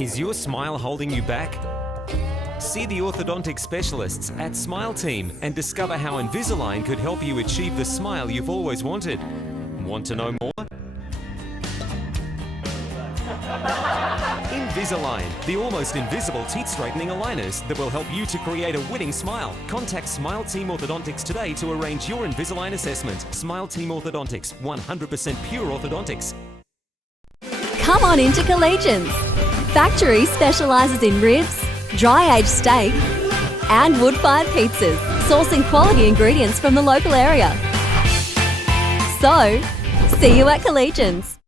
Is your smile holding you back? See the orthodontic specialists at Smile Team and discover how Invisalign could help you achieve the smile you've always wanted. Want to know more? Invisalign, the almost invisible teeth straightening aligners that will help you to create a winning smile. Contact Smile Team Orthodontics today to arrange your Invisalign assessment. Smile Team Orthodontics, 100% pure orthodontics. Come on into Collegians. Factory specialises in ribs, dry-aged steak and wood-fired pizzas, sourcing quality ingredients from the local area. So, see you at Collegians.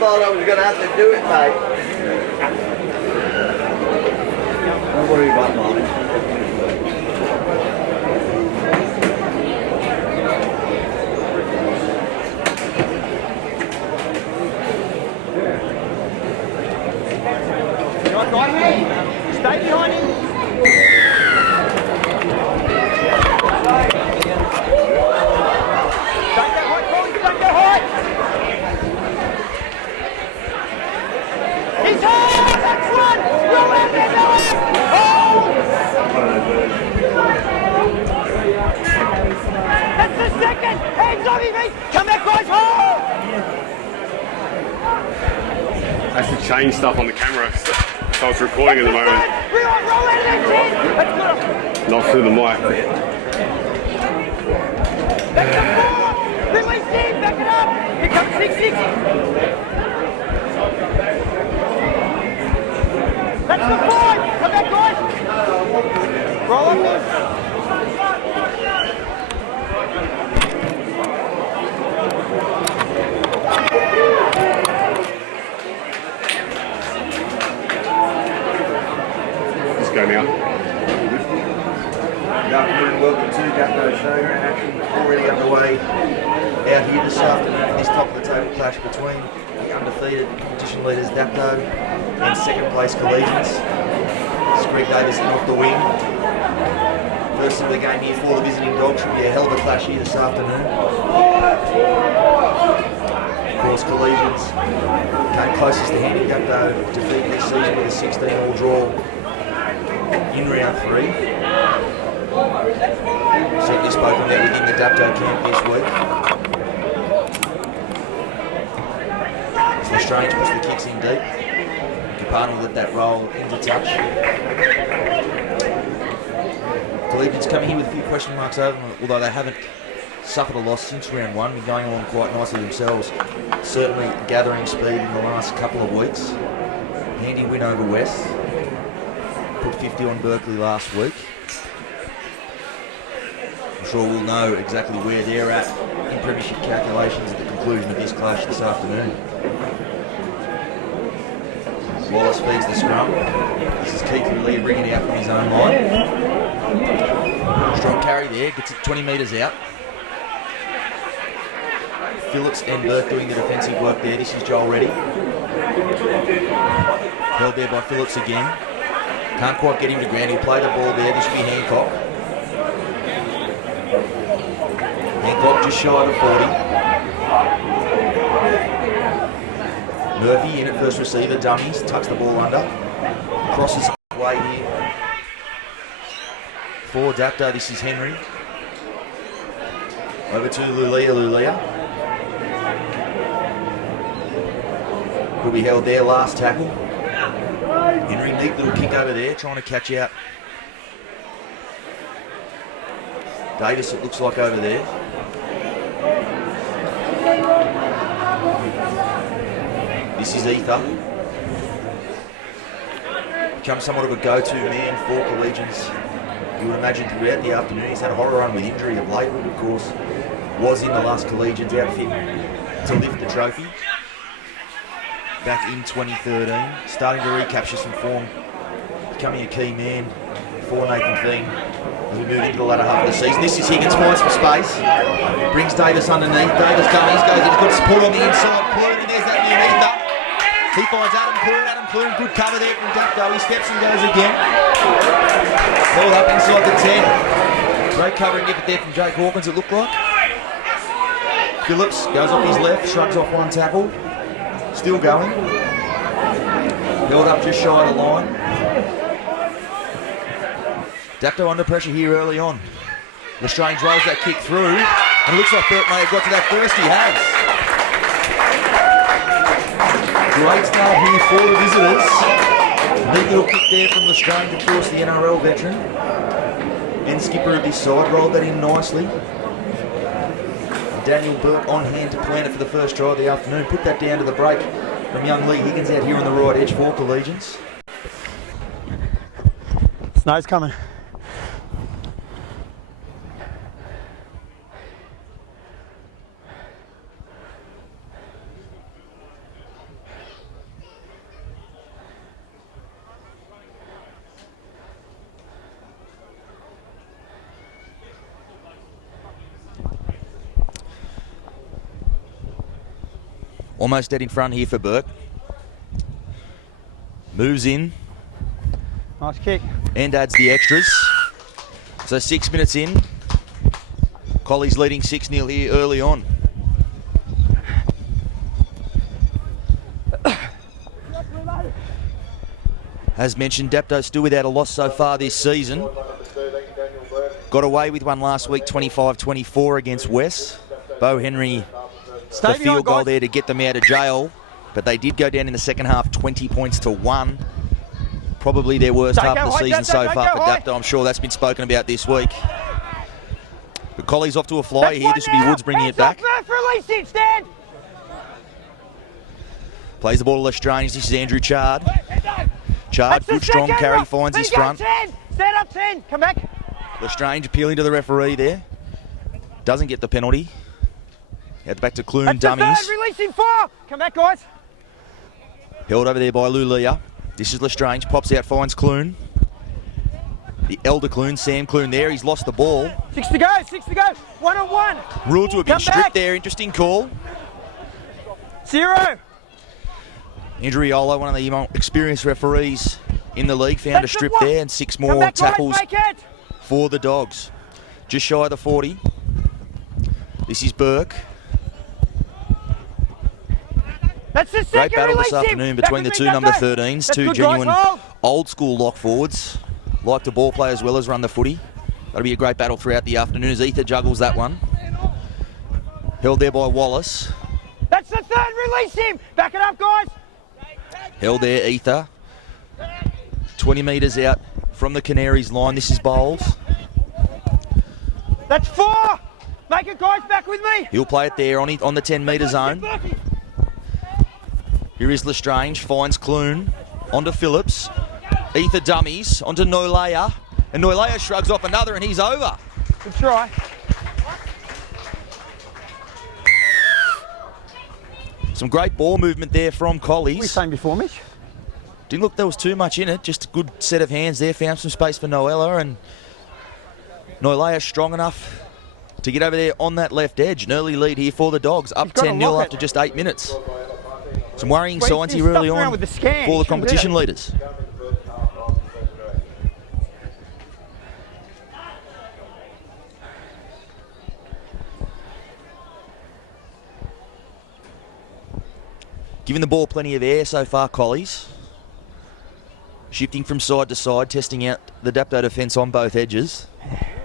Thought I was going to have to do it, mate. Don't worry about mine. You're behind me. Stay behind him. Don't go high, Colin. Don't go high. He's high! That's one! Roll out there, Noah! Oh! That's the second! Hands on him, mate! Come back, guys! Oh! I have to change stuff on the camera, so it's recording at the moment. Roll out of that chin! That's good! Not through the mic. That's the 4! Release him! Back it up! Here comes 660! That's the 5! Come back, guys! Roll up there! Let's go now. Good afternoon, welcome to Dapto Show. Action already underway out here this afternoon. This top of the table clash between the undefeated competition leaders Dapto and second place Collegians. Greg Davis in off the wing. First of the game here for the visiting Dogs. Should be a hell of a clash here this afternoon. Of course, Collegians came closest to handing Dapto defeat this season with a 16-all draw in round 3. Certainly spoken about within the Dapto camp this week. As Lestrange puts the kicks in deep. Capano let that roll into touch. Collegians coming here with a few question marks over them, although they haven't suffered a loss since round 1, been going along quite nicely themselves. Certainly gathering speed in the last couple of weeks. Handy win over West. Put 50 on Berkeley last week. I'm sure we'll know exactly where they're at in premiership calculations at the conclusion of this clash this afternoon. Wallace feeds the scrum. This is Keith Lee bringing it out from his own line. Strong carry there, gets it 20 metres out. Phillips and Burke doing the defensive work there. This is Joel Reddy. Held there by Phillips again. Can't quite get him to ground. He'll play the ball there. This will be Hancock. Hancock just shy of 40. Murphy in at first receiver. Dummies. Tucks the ball under. Crosses away here. For Dapto, this is Henry. Over to Lulia. Will be held there, last tackle. Henry, neat little kick over there, trying to catch out Davis, it looks like, over there. This is Ether. Becomes somewhat of a go-to man for Collegians. You would imagine throughout the afternoon. He's had a horror run with injury of late, but of course was in the last Collegians outfit to lift the trophy back in 2013. Starting to recapture some form, becoming a key man for Nathan Thiem as we move into the latter half of the season. This is Higgins, finds some space, brings Davis underneath. Davis goes, he's got support on the inside. Clune, and there's that new Ether. He finds Adam Clune, good cover there from Dapto. He steps and goes again. Ball up inside the 10. Great covering effort there from Jake Hawkins, it looked like. Phillips goes off his left, shrugs off one tackle. Still going. Held up just shy of the line. Dapto under pressure here early on. Lestrange rolls that kick through. And it looks like Burt may have got to that first. He has. Great start here for the visitors. Neat little kick there from Lestrange, of course, the NRL veteran and skipper of this side. Rolled that in nicely. Daniel Burke on hand to plan it for the first try of the afternoon. Put that down to the break from young Lee Higgins out here on the right edge for Collegians. Snow's coming. Almost dead in front here for Burke. Moves in. Nice kick. And adds the extras. So 6 minutes in. Collie's leading 6-0 here early on. As mentioned, Dapto still without a loss so far this season. Got away with one last week, 25-24 against West. Bo Henry, the field goal there to get them out of jail. But they did go down in the second half, 20 points to 1. Probably their worst half of the season so far for Dapto. I'm sure that's been spoken about this week. But Collie's off to a flyer here. This will be Woods bringing it back. Plays the ball to Lestrange. This is Andrew Chard. Chard, good strong carry, finds his front. Stand up 10, come back. Lestrange appealing to the referee there. Doesn't get the penalty. Out back to Clune, dummies. Releasing 4. Come back, guys. Held over there by Lulia. This is Lestrange, pops out, finds Clune. The elder Clune, Sam Clune there. He's lost the ball. 6 to go, 6 to go. 1-on-1. Ruled to have been stripped there. Interesting call. 0. Andrew Iolo, one of the experienced referees in the league. Found a strip there and 6 more tackles for the Dogs. Just shy of the 40. This is Burke. That's the Great second. battle this Release him. afternoon Back between the with two me, number Dapto. 13s, That's two good, genuine guys. Roll. old school lock forwards. Like to ball play as well as run the footy. That'll be a great battle throughout the afternoon as Ether juggles that one. Held there by Wallace. That's the third. Release him. Back it up, guys. Held there, Ether. 20 metres out from the Canaries line. This is Bowles. That's 4. Make it, guys. Back with me. He'll play it there on the 10 metre zone. Here is Lestrange, finds Clune, onto Phillips. Ether dummies, onto Noilea. And Noilea shrugs off another and he's over. Good try. Some great ball movement there from Collies. What were you saying before, Mitch? Didn't look there was too much in it, just a good set of hands there. Found some space for Noella, and Noilea strong enough to get over there on that left edge. An early lead here for the Dogs, up 10-0 after just 8 minutes. Some worrying Well, signs he's here early stuffing around on with the scan. for the He shouldn't do competition that. leaders. Giving the ball plenty of air so far, Collies. Shifting from side to side, testing out the Dapto defence on both edges.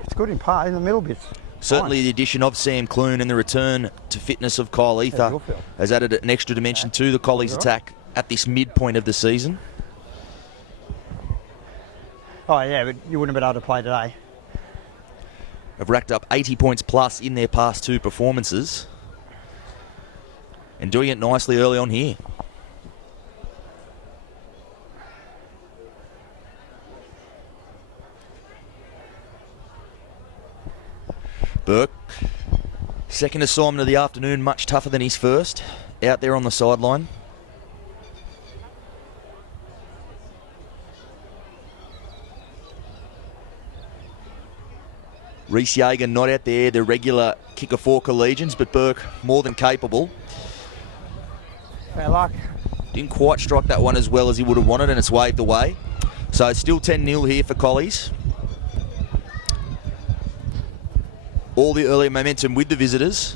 It's good in part, in the middle bits. Certainly the addition of Sam Clune and the return to fitness of Kyle Ether you'll feel. has added an extra dimension to the Collies' attack at this midpoint of the season. Oh, yeah, but you wouldn't have been able to play today. Have racked up 80 points plus in their past 2 performances. And doing it nicely early on here. Burke, second assignment of the afternoon, much tougher than his first. Out there on the sideline. Reece Yeager not out there, the regular kicker for Collegians, but Burke more than capable. Bad luck. Didn't quite strike that one as well as he would have wanted, and it's waved away. So it's still 10-0 here for Collies. All the early momentum with the visitors.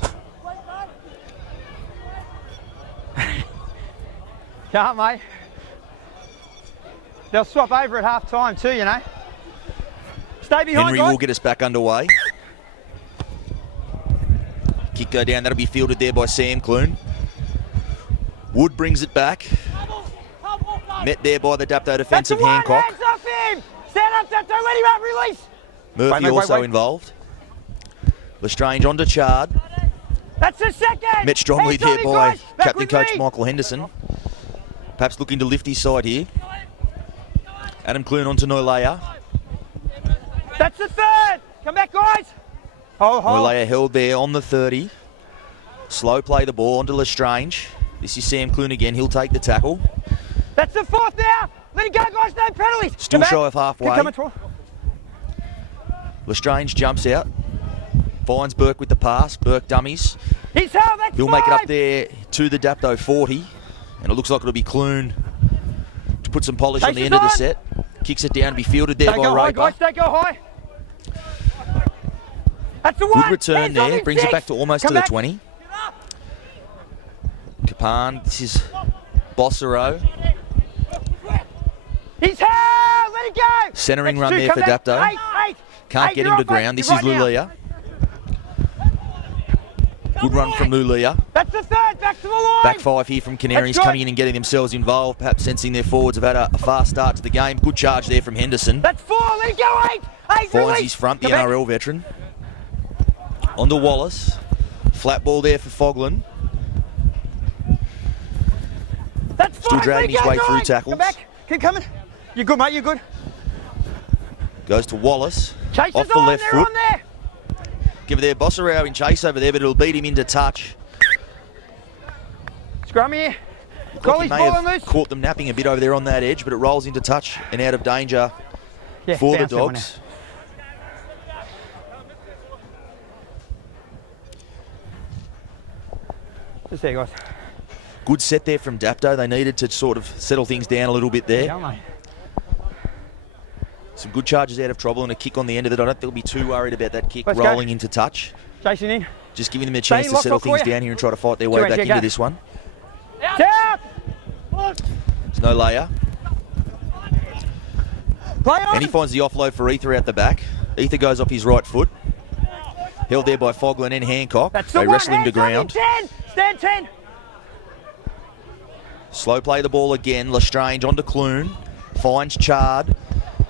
Can't, mate. They'll swap over at half time too, you know. Stay behind, Henry guys. will get us back underway. Kick go down, that'll be fielded there by Sam Clune. Wood brings it back. Met there by the Dapto That's defence the of one. Hancock. Hands off him. Stand up, Dapto. Let him up. Release. Murphy Wait, also wait. involved. Lestrange onto Chard. That's the second. Met strongly Hands on there him, by guys. Back Captain with Coach me. Michael Henderson. Perhaps looking to lift his side here. Adam Clune onto Noilea. That's the third. Come back, guys. Hold. Noilea held there on the 30. Slow play the ball onto Lestrange. This is Sam Clune again. He'll take the tackle. That's the fourth now. Let it go, guys. No penalties. Still Come back. shy of halfway. Keep coming, Troy. Lestrange jumps out. Finds Burke with the pass. Burke dummies. He's held. That's He'll 5. make it up there to the Dapto 40. And it looks like it'll be Clune to put some polish on the Chase end is of the on. set. Kicks it down to be fielded there Don't by go high, Raper. guys. Don't go high. That's the one. Good return Hands off there. him, Brings it 6. back to almost Come to the back. 20. Capan. This is Bossero. He's held. Let it go. Centering That's run 2. there Come for back. Dapto. 8. Can't Eight, get you're him to off, ground. mate. This You're is right now. Lulia. Good run from Lulia. That's the third. Back to the line. Back 5 here from Canaries, That's good. coming in and getting themselves involved, perhaps sensing their forwards have had a fast start to the game. Good charge there from Henderson. That's 4. Let it go. 8. Finds release. his front, the Come back. NRL veteran. Onto Wallace. Flat ball there for Foglin. That's 5. Still dragging his way through tackles. Come back. Keep coming. You're good, mate. You're good. Goes to Wallace. Chase Off is the on. left They're foot. on there. Give it there. Bossero in chase over there, but it'll beat him into touch. Scrum here. Looked like Collie's he may ball have loose. caught them napping a bit over there on that edge, but it rolls into touch and out of danger Yeah, for the bounce that one Dogs. out. Just there, guys. Good set there from Dapto. They needed to sort of settle things down a little bit there. Yeah, mate. Some good charges out of trouble and a kick on the end of it. I don't think they'll be too worried about that kick Let's rolling go. into touch. Jason in. Just giving them a chance to locked settle up for things you. down here and try to fight their way Two back hands, yeah, into go. this one. Down. There's no layer. Play on. And he finds the offload for Ether out the back. Ether goes off his right foot. Held there by Fogland and Hancock. That's the They one. wrestle him to Hands up in ground. 10. Stand 10. Slow play the ball again. Lestrange onto Clune. Finds Chard.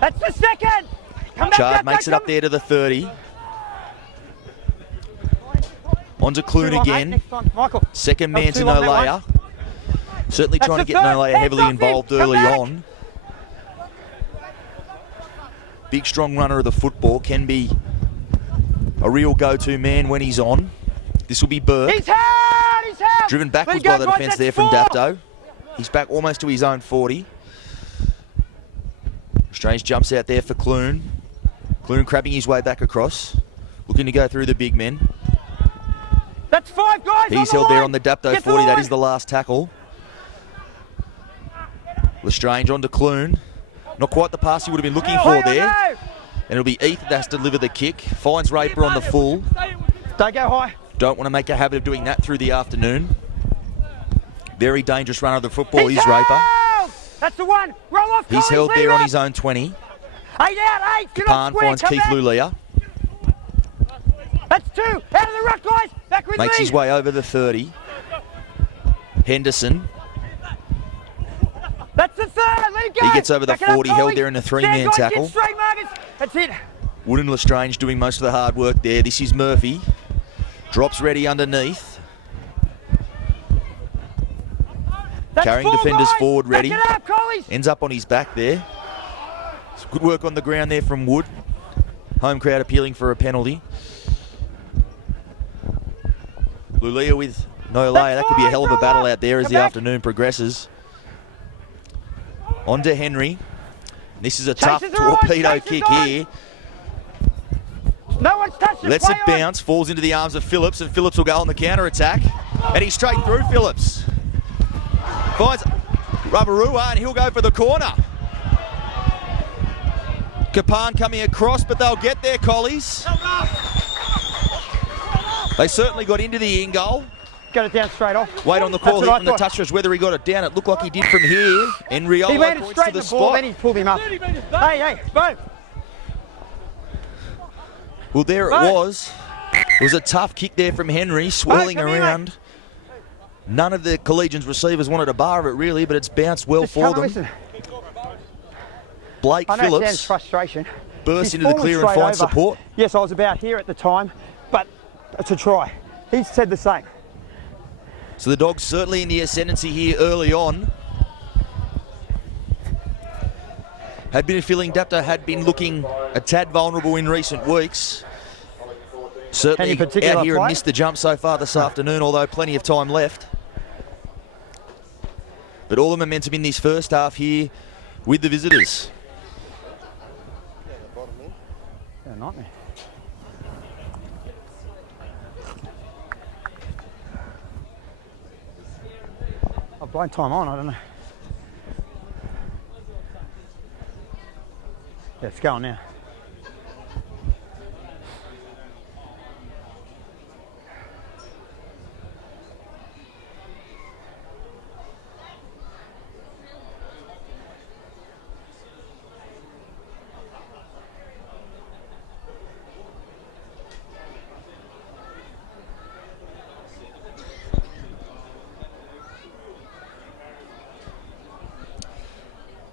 That's the second. Come back, Chard back, makes back, it up come. there to the 30. Onto Clune Too long, mate. again. Next time, Michael. Second That man was to too long, no that layer. Certainly That's trying to the get third. no layer Hands heavily off him. involved Come early back. on. Big strong runner of the football. Can be a real go-to man when he's on. This will be Burke. He's held. He's held. Driven backwards Let's go, by the guys. defence That's there from 4. Dapto. He's back almost to his own 40. Strange jumps out there for Clune. Clune crabbing his way back across. Looking to go through the big men. That's 5 guys. He's on held the there line. on the Dapto Get to 40. That line. is the last tackle. Lestrange onto Clune. Not quite the pass he would have been looking for there. And it'll be Ethan that has to deliver the kick. Finds Raper on the full. Don't go high. Don't want to make a habit of doing that through the afternoon. Very dangerous runner of the football He's is Raper. held. That's the one. Roll off. He's Collins, held there lead on up. his own 20. 8 out. 8. Get off Kapan square. finds Come Keith back. Lulia. That's 2. Out of the ruck, guys. Back with Makes me. his way over the 30. Henderson. That's the 3rd. Let it go. He gets over the Back it up, 40, held Collie. there in a Stand, three-man guys, tackle. Get straight, Marcus. That's it. Wood and Lestrange doing most of the hard work there. This is Murphy. Drops ready underneath. That's Carrying 4 defenders guys. forward ready. Back it up, Collies. Ends up on his back there. It's good work on the ground there from Wood. Home crowd appealing for a penalty. Lulia with no layer. That could be a hell of a battle out there as the afternoon progresses. On to Henry. This is a tough Chases are on, torpedo chases kick on. here. No one's touched it. Lets Play it on. bounce, falls into the arms of Phillips, and Phillips will go on the counter-attack. And he's straight through Phillips. Finds Ravarua, and he'll go for the corner. Kapan coming across, but they'll get there, Collies. They certainly got into the in-goal. Got it down straight off. Wait on the call That's here what I from the thought. touchers, whether he got it down. It looked like he did from here. And He Riolo landed points straight to in the the ball, spot. then he pulled him up. Hey, boom. Well, there it Right. was. It was a tough kick there from Henry, swirling come here, around. None of the Collegians receivers wanted a bar of it, really, but it's bounced well Just for come them. and listen. Blake I know it sounds Phillips frustration. burst He's into the fallen clear and straight finds over. support. Yes, I was about here at the time, but it's a try. He said the same. So the Dogs certainly in the ascendancy here early on. Had been feeling Dapto had been looking a tad vulnerable in recent weeks. Certainly Any particular out here and play? missed the jump so far this afternoon, although plenty of time left. But all the momentum in this first half here with the visitors. Yeah, nightmare. I've blown time on, I don't know. Yeah, it's going now.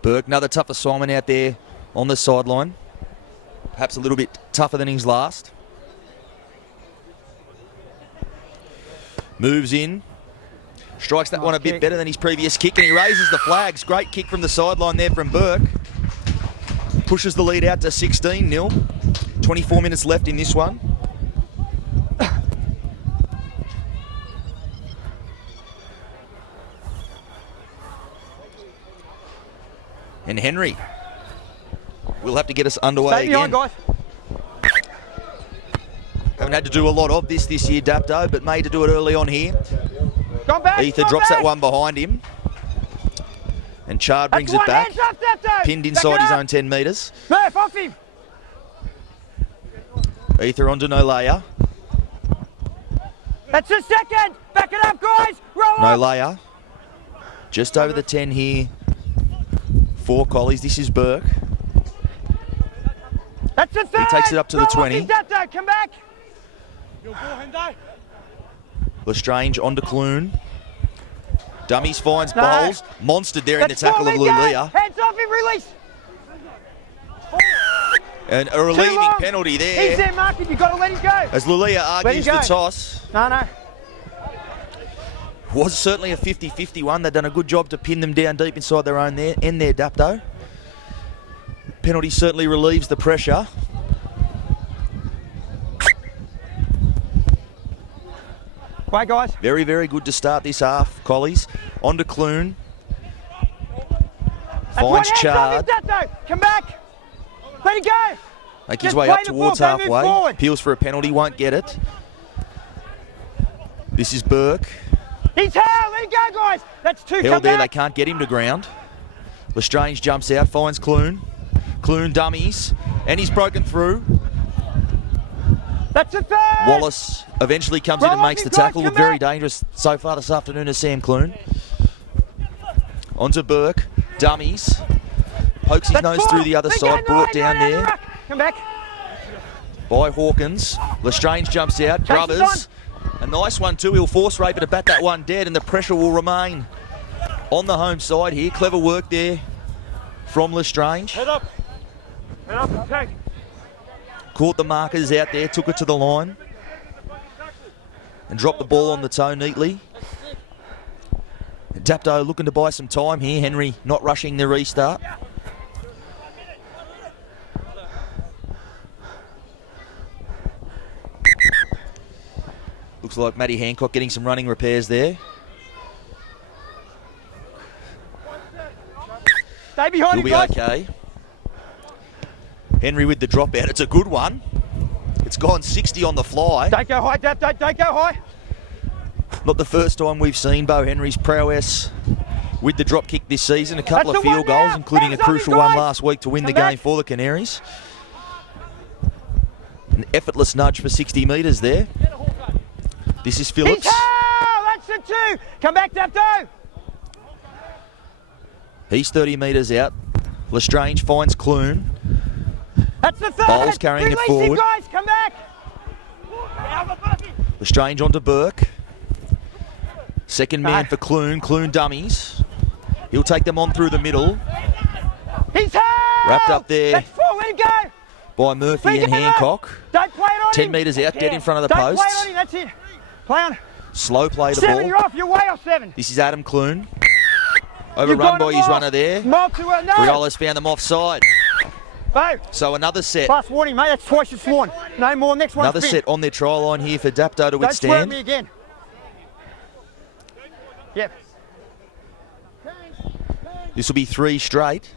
Burke, another tough assignment out there on the sideline. Perhaps a little bit tougher than his last. Moves in. Strikes that one a bit kick. better than his previous kick, and he raises the flags. Great kick from the sideline there from Burke. Pushes the lead out to 16-0. 24 minutes left in this one. And Henry will have to get us underway Stay behind, again. guys. Haven't had to do a lot of this year, Dapto, but made to do it early on here. Go back. Ether go drops back. that one behind him. And Chard brings it back. Hands up, Dapto. Pinned inside his own 10 metres. Murph, off him. Ether onto Nolea. That's a second. Back it up, guys. Roll on. Nolea. Just over the 10 here for Collies. This is Burke. That's a third. He takes it up to the 20. Dapto, come back. Lestrange onto Clune. Dummies finds Bowles. Monstered there in the tackle of Lulia. Hands off him, release. And a relieving penalty He's there. there, Marky. You've got to let him go. As Lulia argues the toss. No. Was certainly a 50-50 one. They've done a good job to pin them down deep inside their own end there, Dapto. Penalty certainly relieves the pressure. Bye, guys. Very, very good to start this half, Collies. On to Clune. Finds Chard. Come back. Let it go. Make his Just way play up the towards ball, don't move halfway. forward. Appeals for a penalty, won't get it. This is Burke. He's held. Let it go, guys. That's two. Held Come there, they back. can't get him to ground. Lestrange jumps out, finds Clune. Clune dummies, and he's broken through. That's a third. Wallace eventually comes in and Roll makes on, the you guys, tackle. come Very back. dangerous so far this afternoon is Sam Clune. Onto Burke, dummies. Pokes his That's nose four. through the other Let side, go, brought no, down no, no, there no. Come back. by Hawkins. Lestrange jumps out, Chase Brothers. A nice one too, he'll force Raper to bat that one dead, and the pressure will remain on the home side here. Clever work there from Lestrange. Head up, attack. Caught the markers out there, took it to the line, and dropped the ball on the toe neatly. Dapto looking to buy some time here. Henry not rushing the restart. Looks like Matty Hancock getting some running repairs there. Stay behind He'll him, be guys. okay. Henry with the dropout. It's a good one. It's gone 60 on the fly. Don't go high, Dapto. Don't go high. Not the first time we've seen Bo Henry's prowess with the drop kick this season. A couple That's of the one field goals, now. including a Hands up, crucial you one guys. last week to win the Come game back. for the Canaries. An effortless nudge for 60 metres there. This is He's Phillips. held. That's the two. Come back, Dapto. He's 30 metres out. Lestrange finds Clune. That's the third. Bowles carrying it Release forward. him, guys. Come back. Lestrange onto Burke. Second man No. for Clune. Clune dummies. He'll take them on through the middle. He's held. Wrapped up there. That's four. Let him go. By Murphy Let him and go. Hancock. Don't play it on 10 him. metres out, dead in front of the Don't play posts. it on him. That's it. Play on. Slow play the 7, ball. you're off. You're way off 7. This is Adam Clune. You've Overrun gone by his off. runner there. Mark to no. Riola's found them offside. Bo. So another set. Last warning, mate. That's twice you've sworn. No more. Next one. Another set on their try line here for Dapto to Don't swear at withstand. me again. Yep. This will be 3 straight.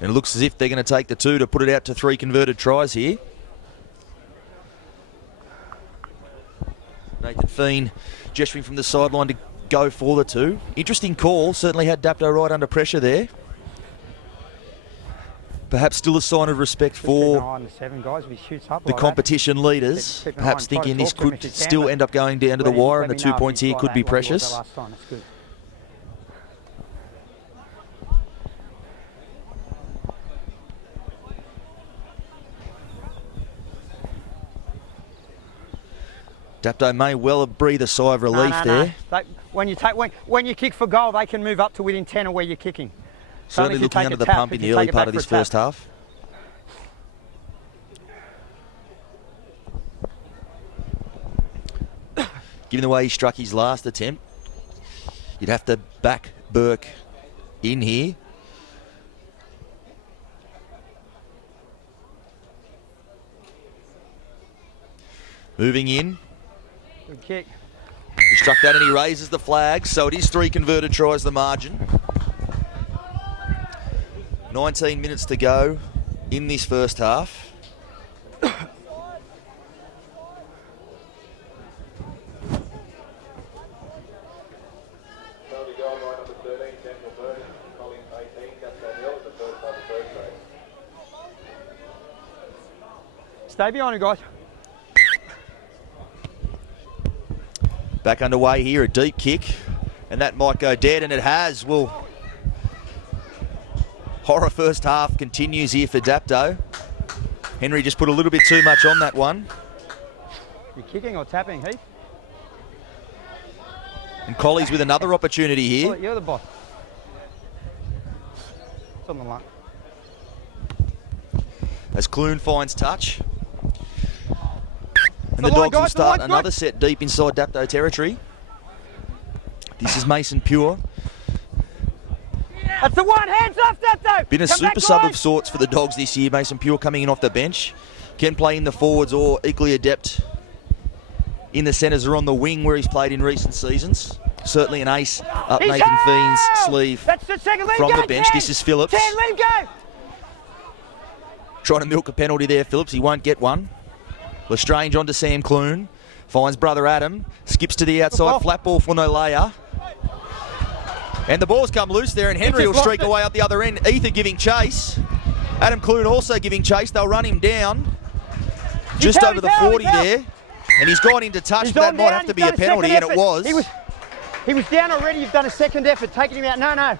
And it looks as if they're going to take the 2 to put it out to 3 converted tries here. Nathan Feen gesturing from the sideline to go for the 2. Interesting call. Certainly had Dapto right under pressure there. Perhaps still a sign of respect for the competition leaders. Keep an eye Perhaps and try to thinking this talk to him could if you can, still but end up going down to the wire, and the 2 points here could be precious. Dapto may well breathe a sigh of relief there. When you kick for goal, they can move up to within 10 of where you're kicking. Certainly if you looking take under a the tap, pump if in you the early take it part back of for this a tap. first half. Given the way he struck his last attempt, you'd have to back Burke in here. Moving in. Good kick. He struck that and he raises the flag, so it is 3 converted tries the margin. 19 minutes to go in this first half. Stay behind him, guys. Back underway here, a deep kick. And that might go dead, and it has. Well, horror first half continues here for Dapto. Henry just put a little bit too much on that one. You kicking or tapping, Heath? And Collies with another opportunity here. You're the boss. It's on the line. As Clune finds touch. And The the line, Dogs will guys, the start line's another good. set deep inside Dapto territory. This is Mason Pure. That's the one. Hands off that though. Been a Come super back, sub guys. of sorts for the Dogs this year. Mason Pure coming in off the bench. Can play in the forwards or equally adept in the centres or on the wing where he's played in recent seasons. Certainly an ace up He's Nathan Fiend's out! sleeve That's the second. Let from him go. the bench. 10. This is Phillips. 10. Let him go. Trying to milk a penalty there, Phillips. He won't get one. Lestrange onto Sam Clune. Finds brother Adam. Skips to the outside. ball. Flat ball for Nolea. And the ball's come loose there, and Henry will just streak lost it. away up the other end. Ether giving chase. Adam Clune also giving chase. They'll run him down. Just out, over the he's out, 40 he's out. there. And he's gone into touch, He's but that on might down, have to he's be a done penalty, second and it effort. was. He was down already. You've done a second effort. Taking him out. No.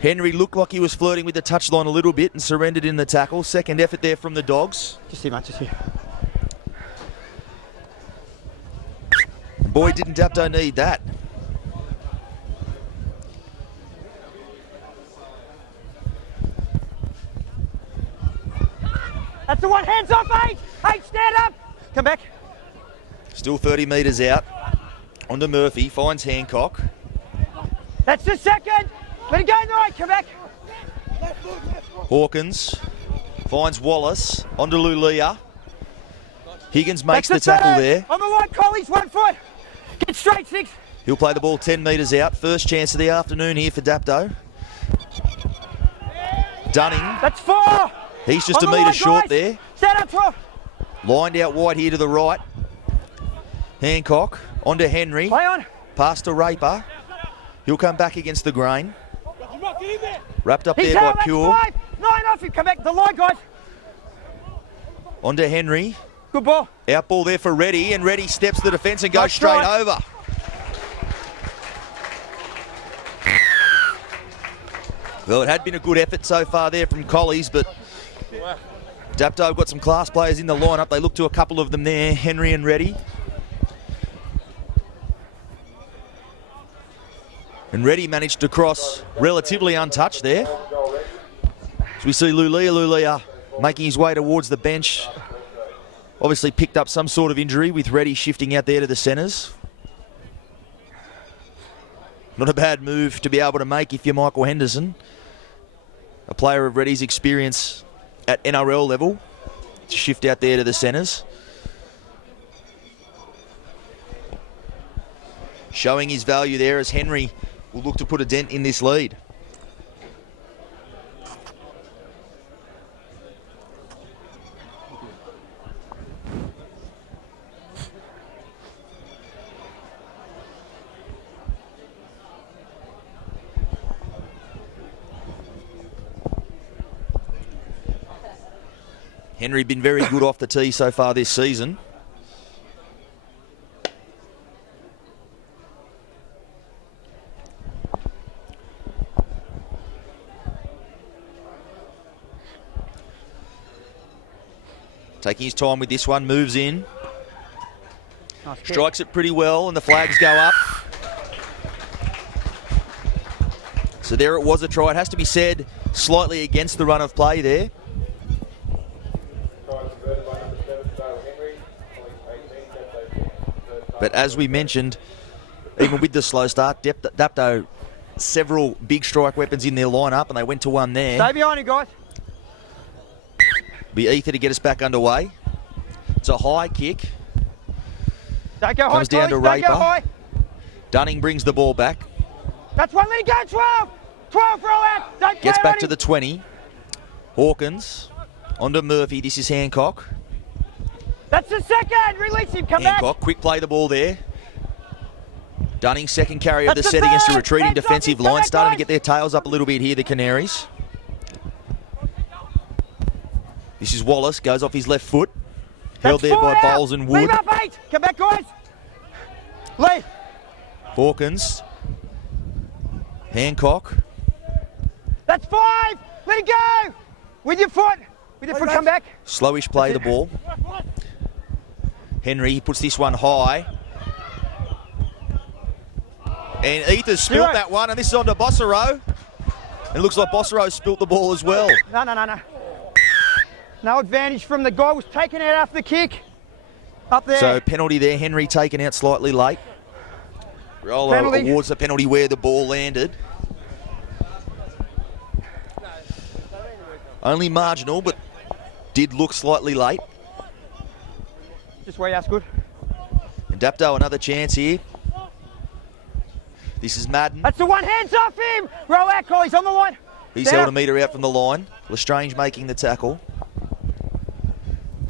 Henry looked like he was flirting with the touchline a little bit and surrendered in the tackle. Second effort there from the Dogs. Just here, mate. Just here. Boy, didn't Dapto need that. That's the one. Hands off, 8. 8, stand up. Come back. Still 30 metres out. Onto Murphy, finds Hancock. That's the second. Let it go, right. Come back. Hawkins finds Wallace. Onto Lulia. Higgins makes the That's the tackle third. there. On the line, Collies. 1 foot. Get straight, 6. He'll play the ball 10 metres out. First chance of the afternoon here for Dapto. Dunning. That's 4. He's just On a the metre line, short guys. there. Stand up, 12. Lined out wide here to the right. Hancock onto Henry. Play on. Pass to Raper. He'll come back against the grain. Wrapped up He's there out. by That's Pure. 5. 9 off him. Come back to the line, guys. Onto Henry. Good ball. Out ball there for Reddy, and Reddy steps to the defence and goes Nice straight try. over. Well, it had been a good effort so far there from Collies, but Dapto have got some class players in the lineup. They look to a couple of them there, Henry and Reddy. And Reddy managed to cross relatively untouched there. As we see Lulia making his way towards the bench. Obviously picked up some sort of injury with Reddy shifting out there to the centres. Not a bad move to be able to make if you're Michael Henderson. A player of Reddy's experience at NRL level to shift out there to the centres. Showing his value there as Henry will look to put a dent in this lead. Henry been very good off the tee so far this season. Taking his time with this one, moves in. Nice kick. Strikes it pretty well, and the flags go up. So there it was, a try. It has to be said, slightly against the run of play there. But as we mentioned, even with the slow start, Dapto, several big strike weapons in their lineup, and they went to one there. Stay behind him, guys. Be Ether to get us back underway. It's a high kick. Don't go high, Comes down to Collies. Don't go Raper. high. Dunning brings the ball back. That's one. Let it go. 12. 12 roll out. Don't Gets play back on to him. the 20. Hawkins. Onto Murphy. This is Hancock. That's the second. Release him. Come Hancock, quick play the ball there. Dunning, second carry of the That's the set against a third. retreating Hands off, defensive he's come line. back, Starting to guys. get their tails up a little bit here, the Canaries. This is Wallace, goes off his left foot. Held there by Bowles and Wood. Leave up 8. Come back, guys. Leave. Hawkins. Hancock. That's 5. Let it go. With your foot. With your foot, come back. Slowish play the ball. Henry puts this one high. And Ether's spilt that one, and this is on to Bossero. And it looks like Bossero spilt the ball as well. No. No advantage from the guy who was taken out after the kick. Up there. So penalty there, Henry taken out slightly late. Rolo awards the penalty where the ball landed. Only marginal, but did look slightly late. Just way that's good. And Dapto, another chance here. This is Madden. That's the one, hands off him. Roll out, Cole, he's on the line. He's held a metre out from the line. Lestrange making the tackle.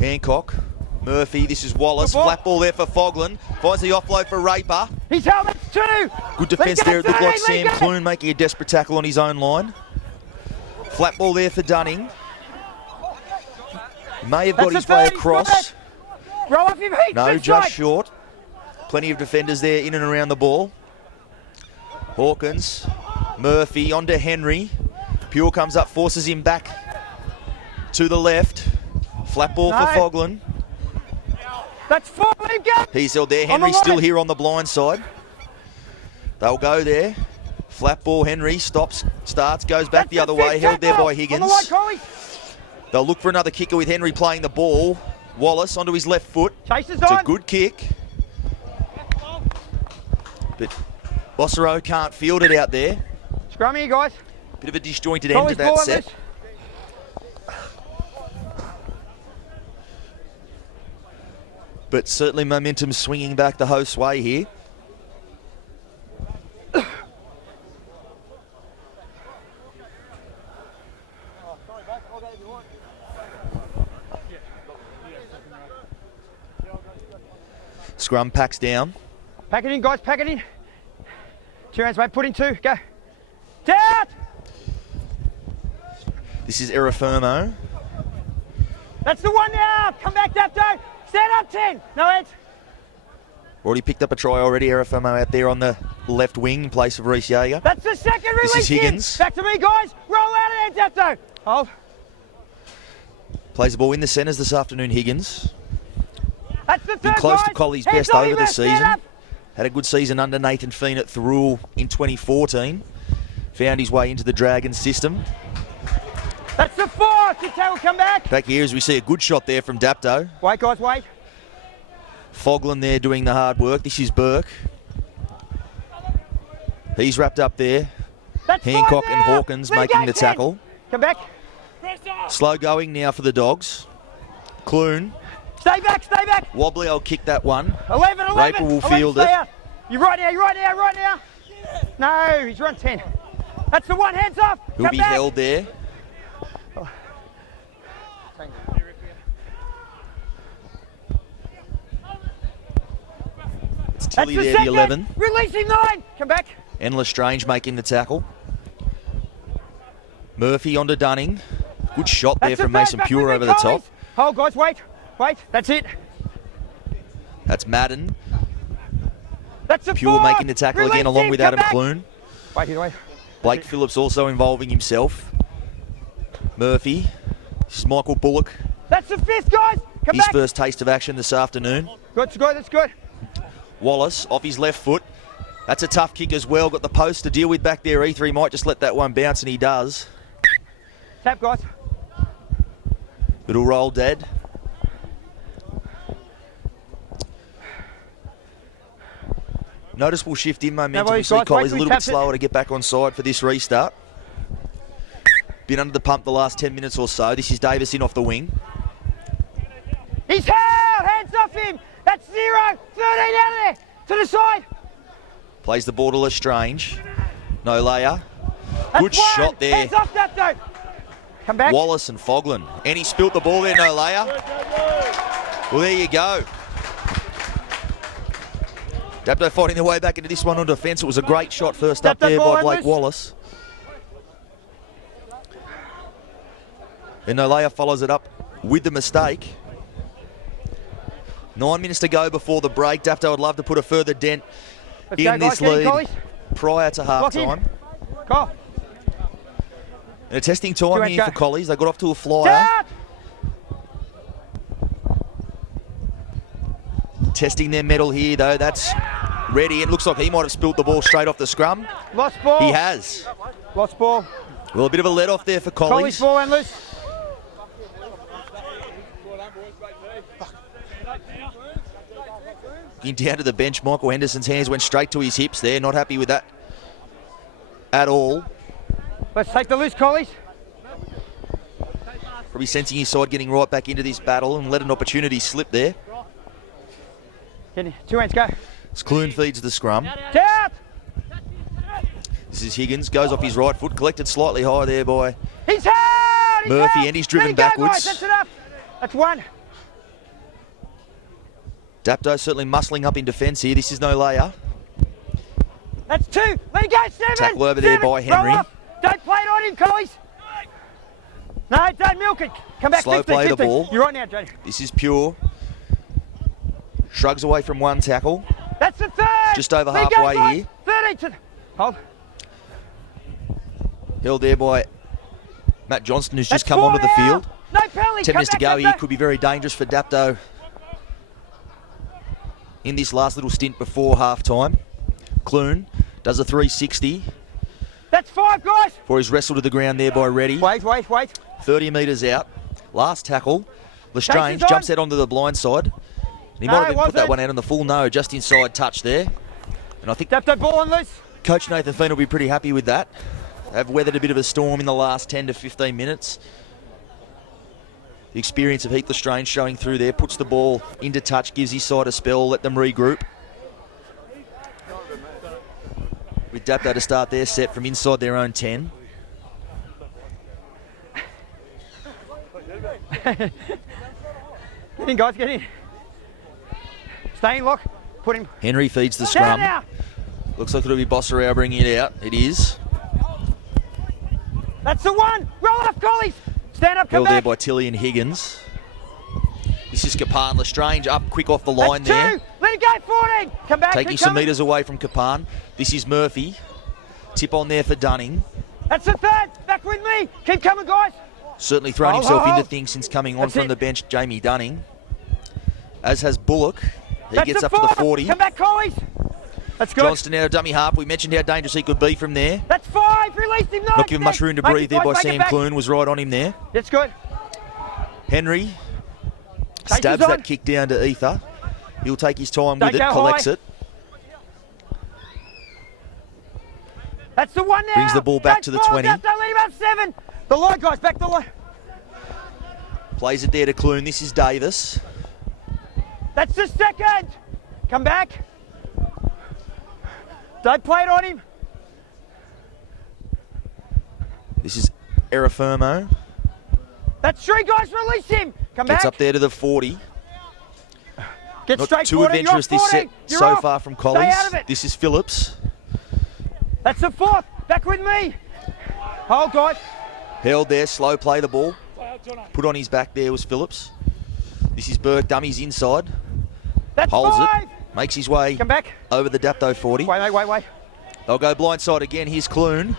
Hancock. Murphy, this is Wallace. Flat ball there for Fogland. Finds the offload for Raper. He's held, that's 2. Good defence there. It looked like Sam Clune making a desperate tackle on his own line. Flat ball there for Dunning. May have got his way across. Roll off him, Heath. No, just short. Plenty of defenders there in and around the ball. Hawkins. Murphy onto Henry. Pure comes up, forces him back to the left. Flat ball for Fogland. That's 4, let him go. He's held there. Henry's still here on the blind side. They'll go there. Flat ball, Henry stops, starts, goes back the other way. Held there by Higgins. They'll look for another kicker with Henry playing the ball. Wallace onto his left foot. Chases it's on. a good kick. But Bossero can't field it out there. Scrum here, guys. Bit of a disjointed end to that set. But certainly momentum swinging back the host's way here. Scrum packs down. Pack it in, guys, pack it in. 2 hands, mate, put in 2, go. Down! This is Erafirmo. That's the one now, come back, Dapto. Stand up 10, no heads. Already picked up a try already, Erafirmo out there on the left wing in place of Reece Jaeger. That's the second release. This is Higgins. Back to me, guys. Roll out of there, Dapto. Hold. Plays the ball in the centres this afternoon, Higgins. That's the third, been close guys. to Colley's Hands best on over him, the left, stand season. up. Had a good season under Nathan Feen at Thirroul in 2014. Found his way into the Dragons system. That's the 4th. Good tackle, come back. Back here as we see a good shot there from Dapto. Wait, guys, wait. Fogland there doing the hard work. This is Burke. He's wrapped up there. That's Hancock 5 and now. Hawkins Let it making go, the 10. tackle. Come back. Slow going now for the Dogs. Clune. Stay back, stay back. Wobbly, I'll kick that one. 11. Raper will field it. You're right now. No, he's run 10. That's the one, hands off. He'll Come be back. held there. It's Tilly That's there, the the 11. Releasing 9. Come back. And Lestrange making the tackle. Murphy onto Dunning. Good shot there from Mason Pure over the top. Hold, guys, wait. That's it. That's Madden. That's the Pure 4th. making the tackle again along with Adam Clune. Wait. Blake Phillips also involving himself. Murphy. This is Michael Bullock. That's the 5th, guys. Come His back. first taste of action this afternoon. Good, that's good. Wallace off his left foot. That's a tough kick as well. Got the post to deal with back there. Ether, he might just let that one bounce, and he does. Tap, guys. Little roll, Dad. Noticeable shift in momentum. We see Colley's a little bit slower to get back on side for this restart. Been under the pump the last 10 minutes or so. This is Davis in off the wing. He's held. Hands off him. That's 0. 13 out of there. To the side. Plays the ball to Lestrange. No layer. That's Good 1. shot there. Hands off that though. Come back. Wallace and Fogland. And he spilt the ball there, no layer. Well, there you go. Dapto fighting their way back into this one on defence. It was a great shot first up there by Blake Wallace. And Nolea follows it up with the mistake. 9 minutes to go before the break. Dapto would love to put a further dent Let's go, in guys. this Get in, lead Collies. prior to Lock in. half-time. Go. And a testing time Two-hands, here go. for Collies. They got off to a flyer. Start. Testing their mettle here, though. That's ready. It looks like he might have spilt the ball straight off the scrum. Lost ball. He has. Lost ball. Well, a bit of a let-off there for Collies Collies. ball and loose. Getting down to the bench, Michael Henderson's hands went straight to his hips there. Not happy with that at all. Let's take the loose, Collies. Probably sensing his side getting right back into this battle and let an opportunity slip there. Get in. 2 hands, go. As Clune feeds the scrum. Out. This is Higgins, goes off his right foot, collected slightly high there by He's held. Murphy, held. and he's driven There you go, backwards. guys. That's enough. That's one. Dapto certainly muscling up in defence here. This is no layer. That's 2. Let it go, 7. Tackle over there 7. by Henry. Roll off. Don't play it on him, Collies. No, don't milk it. Come back. Slow 15, play the 15. ball. You're right now, Johnny. This is Pure. Shrugs away from one tackle. That's the 3rd. Just over Let it go, halfway guys. here. 13 to the... Hold. Held there by Matt Johnston, who's just That's come 4 onto the now. field. No penalty. 10 Come minutes to back, go Dapto. here. Could be very dangerous for Dapto in this last little stint before half-time. Clune does a 360 That's 5, guys. for his wrestle to the ground there by Reddy. Wait. 30 metres out. Last tackle. Lestrange Chases on. jumps out onto the blind side. And he No, might have it even put that wasn't. one out on the full no, just inside touch there. And I think Dapto ball and loose. Coach Nathan Feen will be pretty happy with that. They've weathered a bit of a storm in the last 10 to 15 minutes. The experience of Heath Lestrange showing through there, puts the ball into touch, gives his side a spell, let them regroup. With Dapto to start their set from inside their own 10. Get in, guys. Get in. Stay in, lock. Put him. Henry feeds the Down scrum. now. Looks like it'll be Bossarau bringing it out. It is. That's the 1. Roll it off, Collies. Stand up, come Held there back. by Tilly and Higgins. This is Kapan. Lestrange up quick off the line That's 2. there. Let it go, 14. Come back. Taking Keep some coming. metres away from Kapan. This is Murphy. Tip on there for Dunning. That's the 3rd. Back with me. Keep coming, guys. Certainly thrown Hold, himself hold, into hold. things since coming on That's from it. the bench, Jamie Dunning. As has Bullock. He That's gets the up to the 4. 40. Come back, Collies. That's good. Johnston out of dummy half. We mentioned how dangerous he could be from there. That's 5. Release him. No, Not giving much room to Make breathe it, there by guys, make it Sam back. Clune. Was right on him there. That's good. Henry Chases stabs on. that kick down to Ether. He'll take his time Don't with it, go collects high. it. That's the 1 now. Brings the ball back to the Don't 20. Don't let him have 7. The line, guys. Back the line. Plays it there to Clune. This is Davis. That's the 2nd. Come back. Don't play it on him. This is Erafirmo. That's 3, guys. Release him. Come Gets back. up there to the 40. Get Not straight too 14. adventurous You're this off set 14. You're so off. far from Stay Collies. out of it. This is Phillips. That's the 4th. Back with me. Hold, guys. Held there, slow play the ball. Put on his back there was Phillips. This is Burke, dummies inside. That's Holds 5. it, makes his way Come back. over the Dapto 40. Wait. They'll go blindside again. Here's Clune.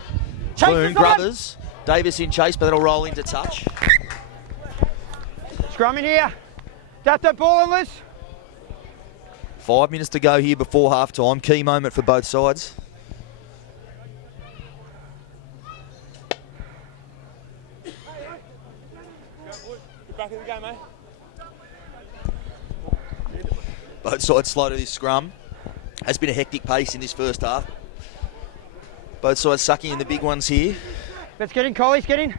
Chase Clune, is on. Brothers. Davis in chase, but that'll roll into touch. Scrum in here. Dapto ball and loose. 5 minutes to go here before half-time. Key moment for both sides. Back in the game, mate. Both sides slow to this scrum. Has been a hectic pace in this first half. Both sides sucking in the big ones here. Let's get in, Collies. Get in.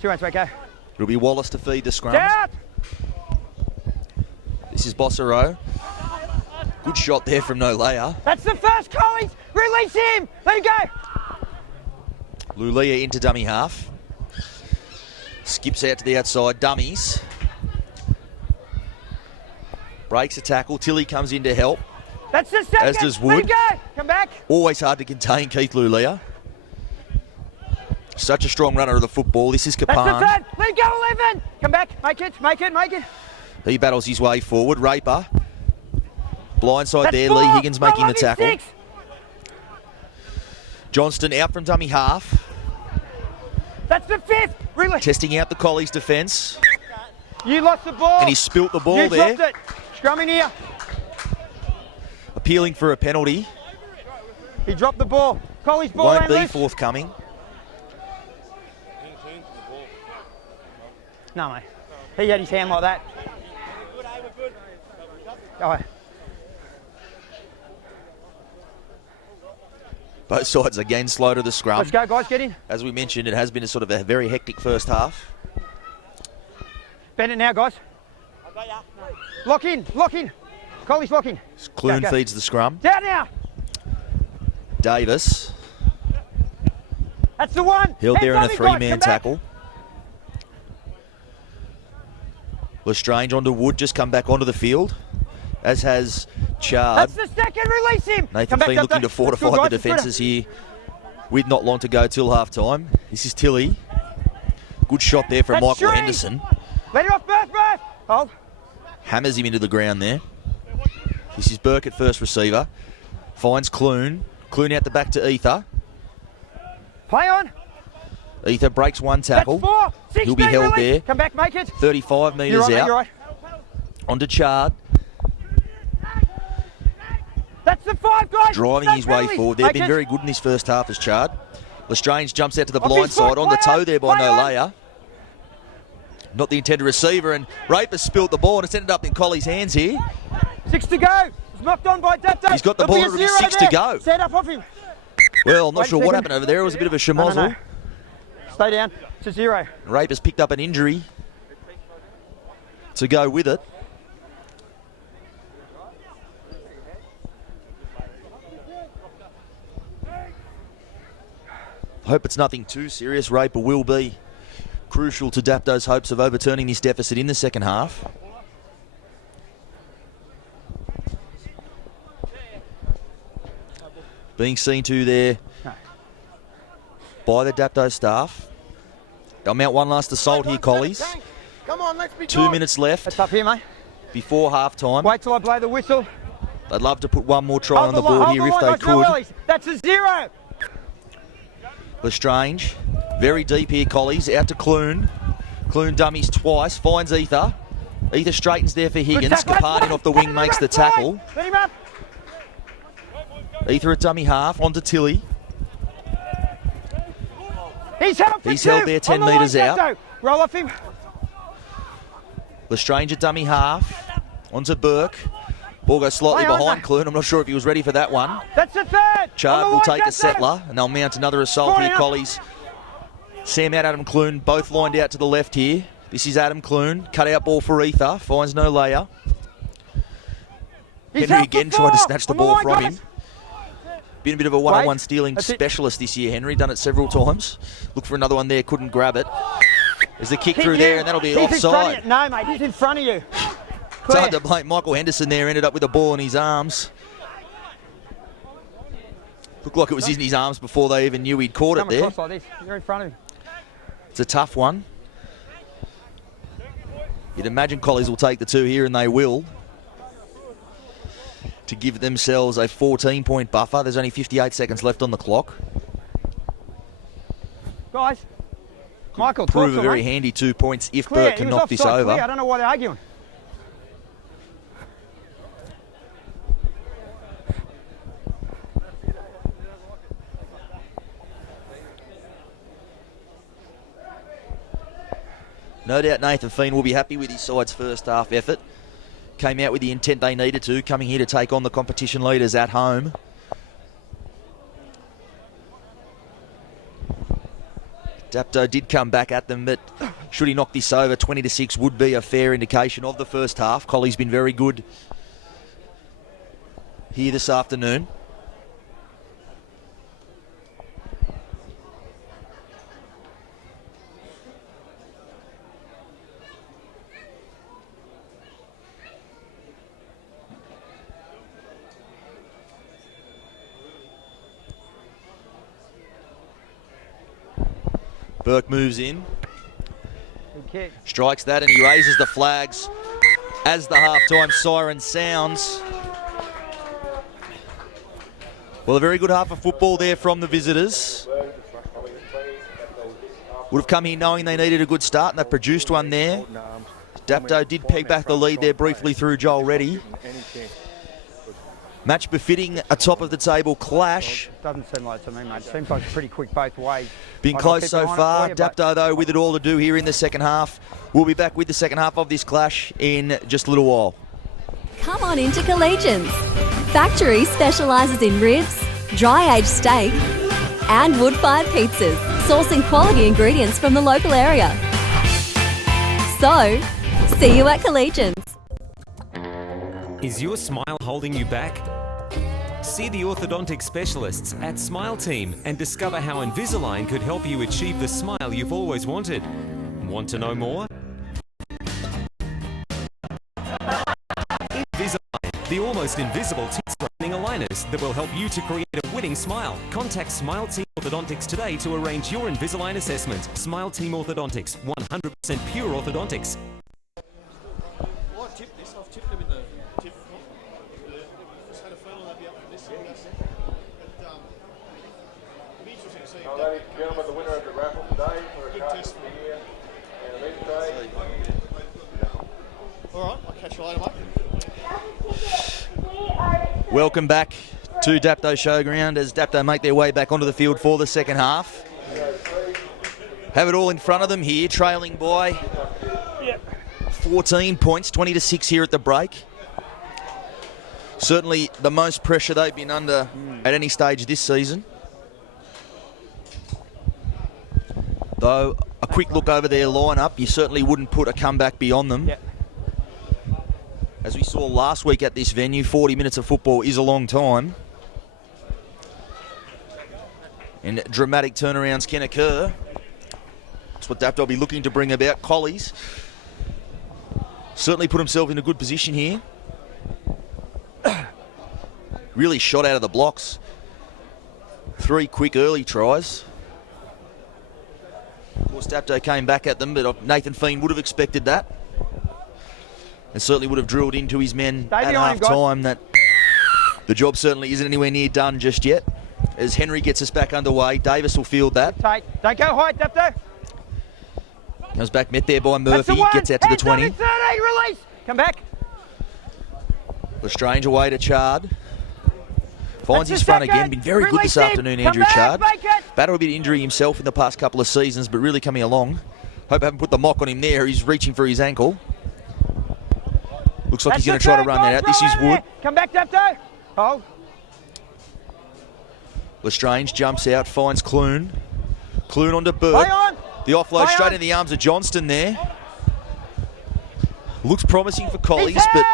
2 hands, mate. Go. It'll be Wallace to feed the scrum. Out. This is Bossarau. Good shot there from Nolea. That's the 1st, Collies. Release him. Let him go. Lulia into dummy half. Skips out to the outside. Dummies. Breaks a tackle. Tilly comes in to help. That's the 2nd. As does Let him Wood. go. Come back. Always hard to contain Keith Lulia. Such a strong runner of the football. This is That's the Kapan. 3rd. Let him go, 11. Come back. Make it. He battles his way forward. Raper. Blindside That's there. 4. Lee Higgins making the Roll up in tackle. 6. Johnston out from dummy half. That's the 5th. Really? Testing out the Collies defence. You lost the ball. And he spilt the ball you there. dropped it. Scrumming here. Appealing for a penalty. He dropped the ball. Colley's ball Won't ain't be loose. forthcoming. No, mate. He had his hand like that. Go ahead. Both sides again slow to the scrum. Let's go, guys. Get in. As we mentioned, it has been a sort of a very hectic first half. Bend it now, guys. Lock in. Lock in. Colley's locking. Clune Go. feeds the scrum. Down now. Davis That's the one. held there in a Hands on me, guys. three-man Come back. tackle. Lestrange onto Wood, just come back onto the field, as has Chard. That's the second. Release him. Nathan Come back, Feen Dapto. looking to fortify Good, the guys. defences here with not long to go till half-time. This is Tilly. Good shot there from That's Michael Shree. Henderson. Let it off, Burke. Hold. Hammers him into the ground there. This is Burke at first receiver. Finds Clune. Clune out the back to Ether. Play on. Ether breaks one tackle. That's 4. 16, He'll be held release. there. Come back, make it. 35 metres You're right, mate, out. you're right. Onto Chard. That's the 5, guys. Driving Don't his way release. forward. They've Make been it. very good in this first half as Chard. Lestrange jumps out to the Off blind his foot, side. On the play toe on, there by play on. Nolea. Not the intended receiver, and Raper spilt the ball, and it's ended up in Colley's hands here. 6 to go. He's knocked on by Dapto. He's got the There'll ball, be a it'll be 0 6 to there. go. Stand up off him. Well, I'm not Wait a sure what second. happened over there. It was a bit of a No, schmozzle. no, no. Stay down. It's a 0. Raper's picked up an injury to go with it. Hope it's nothing too serious. Raper will be crucial to Dapto's hopes of overturning this deficit in the second half. Being seen to there by the Dapto staff. They'll mount one last assault here, Collies. Come on, let's be 2 minutes left That's up here, mate. before half-time. Wait till I blow the whistle. They'd love to put one more try on the line, board hold here the if line, they guys, no could. wellies. That's a 0. Lestrange, very deep here, Collies, out to Clune. Clune dummies twice, finds Ether. Ether straightens there for Higgins. Good tackle, Kapanen that's off the fine. wing makes the That's fine. tackle. Let him up. Ether at dummy half, onto Tilly. He's held for He's 2. held there 10 On the line, metres out. Dapto. Roll off him. Lestrange at dummy half, onto Burke. Ball goes slightly Play on, behind mate. Clune. I'm not sure if he was ready for that one. That's the 3rd. Chard On the will line, take a Dapto. settler, and they'll mount another assault Fine here, enough. Collies. Sam out, Adam Clune, both lined out to the left here. This is Adam Clune, cut out ball for Ether, finds no layer. He's Henry held for again tried to 4. snatch the On ball line, from guys. him. Been a bit of a one-on-one Wait. stealing That's it. specialist this year, Henry. Done it several times. Look for another one there, couldn't grab it. There's the kick Hit through you. there, and that'll be He's in front of offside. you. No, mate, he's in front of you. It's hard to blame. Michael Henderson there ended up with the ball in his arms. Looked like it was in his arms before they even knew he'd caught it Come there. across like this. You're in front of him. It's a tough one. You'd imagine Collies will take the 2 here, and they will, to give themselves a 14-point buffer. There's only 58 seconds left on the clock. Guys, Michael, Prove talk a to very him, mate. handy 2 points if Clear. Burke He can was knock this offside, over. clear. I don't know why they're arguing. No doubt Nathan Feen will be happy with his side's first half effort. Came out with the intent they needed to, coming here to take on the competition leaders at home. Dapto did come back at them, but should he knock this over, 20-6 would be a fair indication of the first half. Colley's been very good here this afternoon. Burke moves in, Good kick. strikes that, and he raises the flags as the half-time siren sounds. Well, a very good half of football there from the visitors. Would have come here knowing they needed a good start, and they've produced one there. Dapto did peg back the lead there briefly through Joel Reddy. Match befitting a top-of-the-table clash. Doesn't seem like it to me, mate. Seems like it's pretty quick both ways. Been close so far. Dapto, though, with it all to do here in the second half. We'll be back with the second half of this clash in just a little while. Come on into Collegians. Factory specialises in ribs, dry-aged steak and wood-fired pizzas, sourcing quality ingredients from the local area. So, see you at Collegians. Is your smile holding you back? See the orthodontic specialists at Smile Team and discover how Invisalign could help you achieve the smile you've always wanted. Want to know more? Invisalign, the almost invisible teeth straightening aligners that will help you to create a winning smile. Contact Smile Team Orthodontics today to arrange your Invisalign assessment. Smile Team Orthodontics, 100% pure orthodontics. Ladies and gentlemen, the winner of the raffle today for a card of the year and event day. All right, I'll catch you later, mate. Welcome back to Dapto Showground as Dapto make their way back onto the field for the second half. Have it all in front of them here, trailing by 14 points, 20-6 here at the break. Certainly the most pressure they've been under at any stage this season. Though, a quick look over their lineup, you certainly wouldn't put a comeback beyond them. Yep. As we saw last week at this venue, 40 minutes of football is a long time. And dramatic turnarounds can occur. That's what Dapto will be looking to bring about. Collies certainly put himself in a good position here. Really shot out of the blocks. 3 quick early tries. Of course, Dapto came back at them, but Nathan Fiend would have expected that. And certainly would have drilled into his men at half-time that the job certainly isn't anywhere near done just yet. As Henry gets us back underway, Davis will field that. Don't go high, Dapto. Comes back, met there by Murphy, gets out to the 20. 30, release. Come back. Lestrange away to Chard. Finds his front again. Been very good this afternoon, Andrew Chard. Battled a bit of injury himself in the past couple of seasons, but really coming along. Hope I haven't put the mock on him there. He's reaching for his ankle. Looks like he's going to try to run that out. This is Wood. Come back, Dapto. Hold. Lestrange jumps out, finds Clune. Clune onto Bird. The offload straight in the arms of Johnston there. Looks promising for Collies, but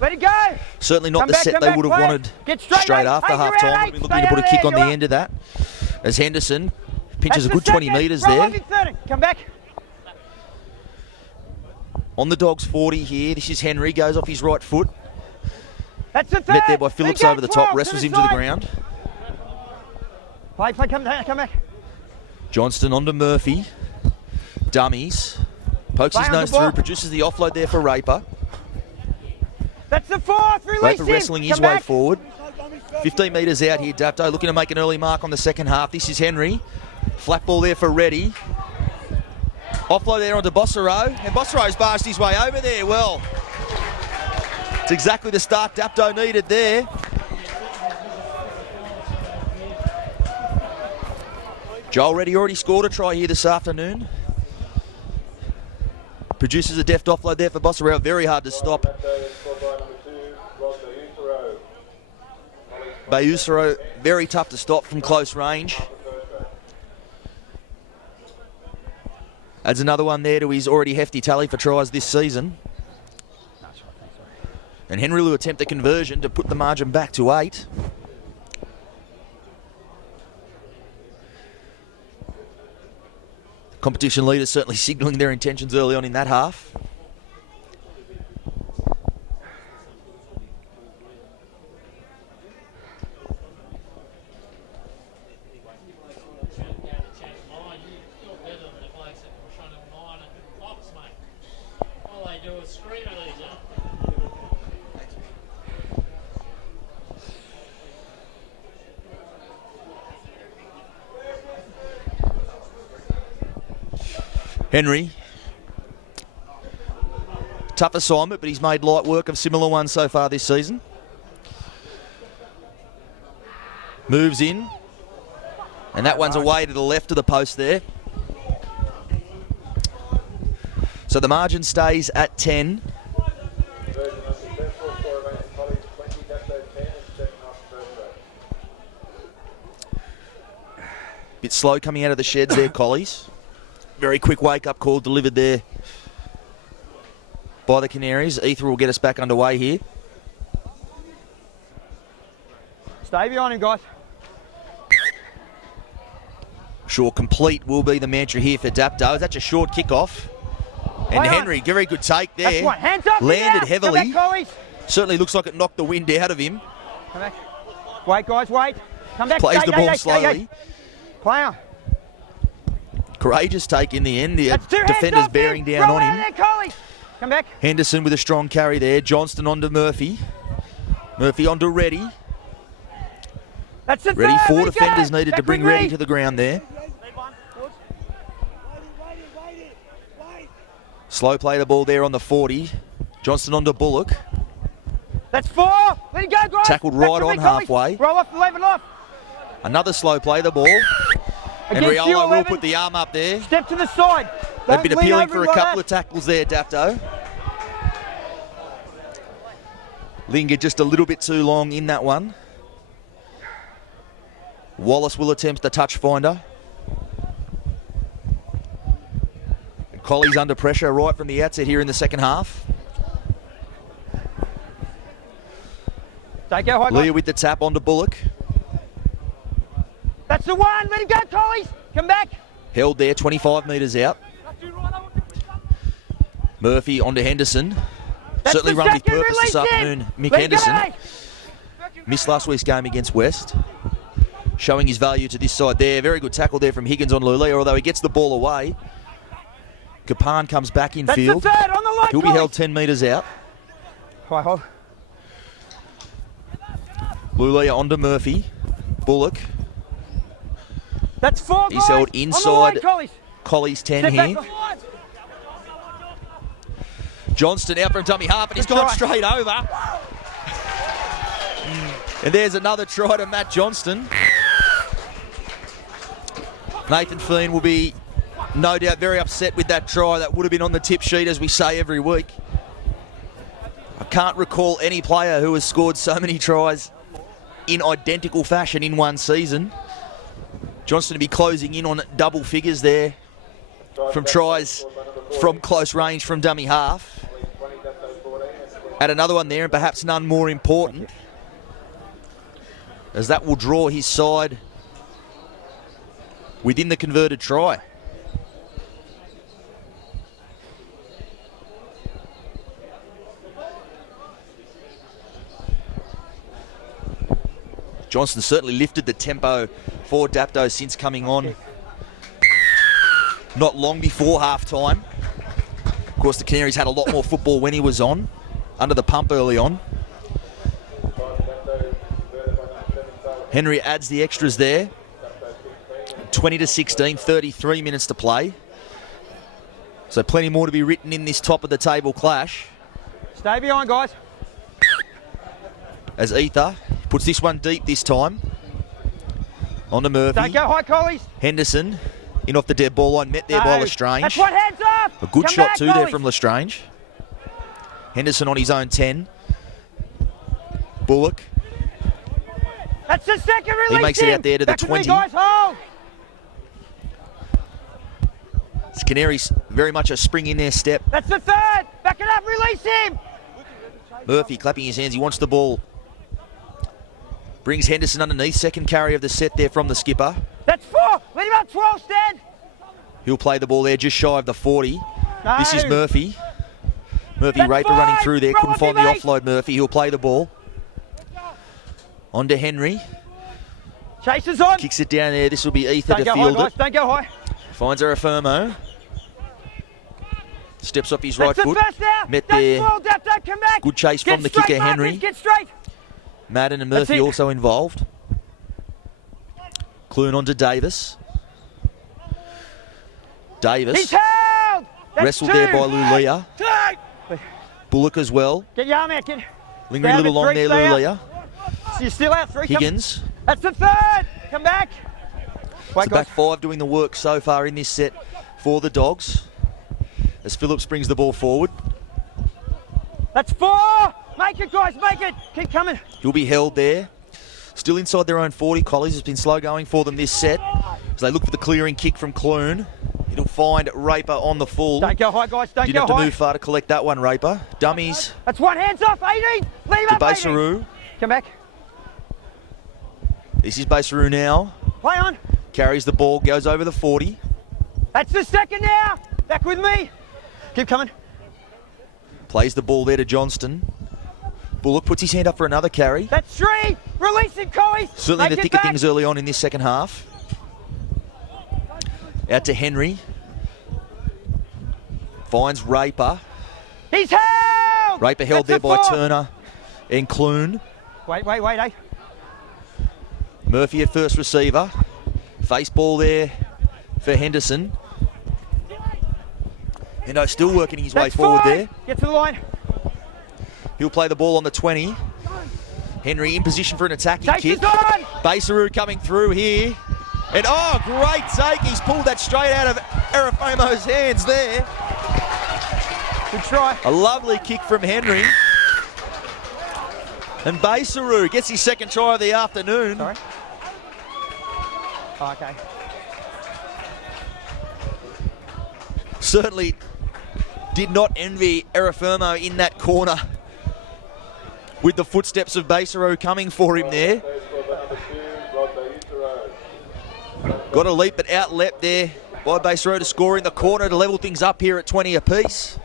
let it go. Certainly not the set they would have wanted straight after half-time. We've been looking to put a kick on the end of that. As Henderson pinches a good 20 metres there. Come back. On the Dogs 40 here. This is Henry. Goes off his right foot. That's the third. Met there by Phillips over the top. Wrestles him to the ground. Play, come back. Johnston onto Murphy. Dummies. Pokes his nose through. Produces the offload there for Raper. That's the fourth. Release Raper wrestling his way forward. 15 metres out here, Dapto. Looking to make an early mark on the second half. This is Henry. Flat ball there for Reddy. Offload there onto Bossereau. And Bossereau's barged his way over there. Well, it's exactly the start Dapto needed there. Joel Reddy already scored a try here this afternoon. Produces a deft offload there for Bossereau. Very hard to stop. Bayusero, very tough to stop from close range. Adds another one there to his already hefty tally for tries this season. And Henry will attempt a conversion to put the margin back to 8. Competition leaders certainly signalling their intentions early on in that half. All they do is scream at each other. Henry. Tough assignment, but he's made light work of similar ones so far this season. Moves in. And that one's away to the left of the post there. So the margin stays at 10. Bit slow coming out of the sheds there, Collies. Very quick wake-up call delivered there by the Canaries. Ether will get us back underway here. Stay behind him, guys. Sure, complete will be the mantra here for Dapto. That's a short kickoff. And Henry, very good take there. That's one. Hands up. Landed heavily. Come back, Collies. Certainly looks like it knocked the wind out of him. Come back. Wait, guys, wait. Come back. Plays the ball slowly. Player. Courageous take in the end. The That's two defenders hands bearing off him. down Roll on out him. there, Collies. Come back. Henderson with a strong carry there. Johnston onto Murphy. Murphy onto Reddy. That's the Reddy, third. four Let's defenders go. needed to Back bring with Reddy me. to the ground there. Slow play the ball there on the 40. Johnston onto Bullock. That's four. Let it go, guys. Tackled Back right with on me, Collies. halfway. Roll off, level off. Another slow play the ball. And Against you, Riolo will 11. put the arm up there. Step to the side. They've Don't been lean appealing over for a him like couple that. of tackles there, Dapto. Lingered just a little bit too long in that one. Wallace will attempt the touch finder. Colley's under pressure right from the outset here in the second half. Don't go high, Leah guys. with the tap onto Bullock. That's the one. Let him go, Collies. Come back. Held there, 25 metres out. Murphy onto Henderson. That's Certainly the run with second. purpose this Release him. afternoon, Mick Let it go. Henderson. Missed last week's game against West. Showing his value to this side there. Very good tackle there from Higgins on Lulea, although he gets the ball away. Kapan comes back in That's field. the third on the line, He'll be Collies. held 10 metres out. High hold. Lulea onto Murphy. Bullock. That's four, He's guys. held On the inside line, Collies. Colley's 10 Step here. back. Johnston out from dummy half, and he's Good gone try. straight over. And there's another try to Matt Johnston. Nathan Fean will be, no doubt, very upset with that try. That would have been on the tip sheet, as we say every week. I can't recall any player who has scored so many tries in identical fashion in one season. Johnston to be closing in on double figures there from tries from close range from dummy half. Add another one there, and perhaps none more important, as that will draw his side within the converted try. Johnston certainly lifted the tempo for Dapto since coming on. Not long before half-time. Of course, the Canaries had a lot more football when he was on, under the pump early on. Henry adds the extras there. 20-16, 33 minutes to play. So plenty more to be written in this top of the table clash. Stay behind, guys. As Ether puts this one deep this time. On to Murphy. Don't go high, Collies. Henderson in off the dead ball line, met there by No. Lestrange. That's one, hands up. A good Come shot back, too there Collies. from Lestrange. Henderson on his own 10. Bullock. That's the second release. makes it out there to the Back with me, 20. guys, hold. It's Canaries very much a spring in their step. That's the third. Back it up, release him. Murphy clapping his hands, he wants the ball. Brings Henderson underneath, second carry of the set there from the skipper. That's four. Let him up 12, Stan. He'll play the ball there just shy of the 40. No. This is Murphy. Murphy That's Raper running fine. through there, Roll couldn't off find him, the mate. offload Murphy. He'll play the ball. On to Henry. Chasers on. Kicks it down there, this will be Ether Don't to go high, field guys. it. Don't go high. Finds Arafermo. Steps off his right That's the foot. first now. Met Don't there. fall, Dapto, come back. Good chase Get from the straight, kicker, Marcus, Henry. Get straight. Madden and That's Murphy it. also involved. Clune on to Davis. Davis. He's held. That's Wrestled 2. there by Lulia. Bullock as well. Get your arm out, kid. Lingering a little long there, stay out. Lulia. So you're still out, 3. Higgins. That's the 3rd. Come back. It's the back 5 doing the work so far in this set for the Dogs. As Phillips brings the ball forward. That's 4. Make it, guys, make it. Keep coming. He'll be held there. Still inside their own 40. Collies has been slow going for them this set. As they look for the clearing kick from Clune. It'll find Raper on the full. Don't go high, guys. Don't Didn't go have to high. move far to collect that one, Raper. Dummies That's 1. Hands off, 18. Leave to up, 18. Baseroo. Come back. This is Baseroo now. Play on. Carries the ball, goes over the 40. That's the 2nd now. Back with me. Keep coming. Plays the ball there to Johnston. Bullock puts his hand up for another carry. That's 3. Release him, Collies. Certainly in Make the it thick of back. things early on in this second half. Out to Henry. Finds Raper. He's held. Raper held That's there a by 4. Turner and Clune. Wait, eh? Murphy at first receiver. Face ball there for Henderson. Hendo still working his way That's forward 5. there. Get to the line. He'll play the ball on the 20. Henry in position for an attacking Take kick. this on. Baseroo coming through here. And oh, great take. He's pulled that straight out of Arafomo's hands there. Good try. A lovely kick from Henry. And Baseroo gets his 2nd try of the afternoon. Sorry. Oh, okay. Certainly did not envy Arafomo in that corner with the footsteps of Baseroo coming for him there. Got a leap, but out-leapt there by Baseroo to score in the corner to level things up here at 20 apiece.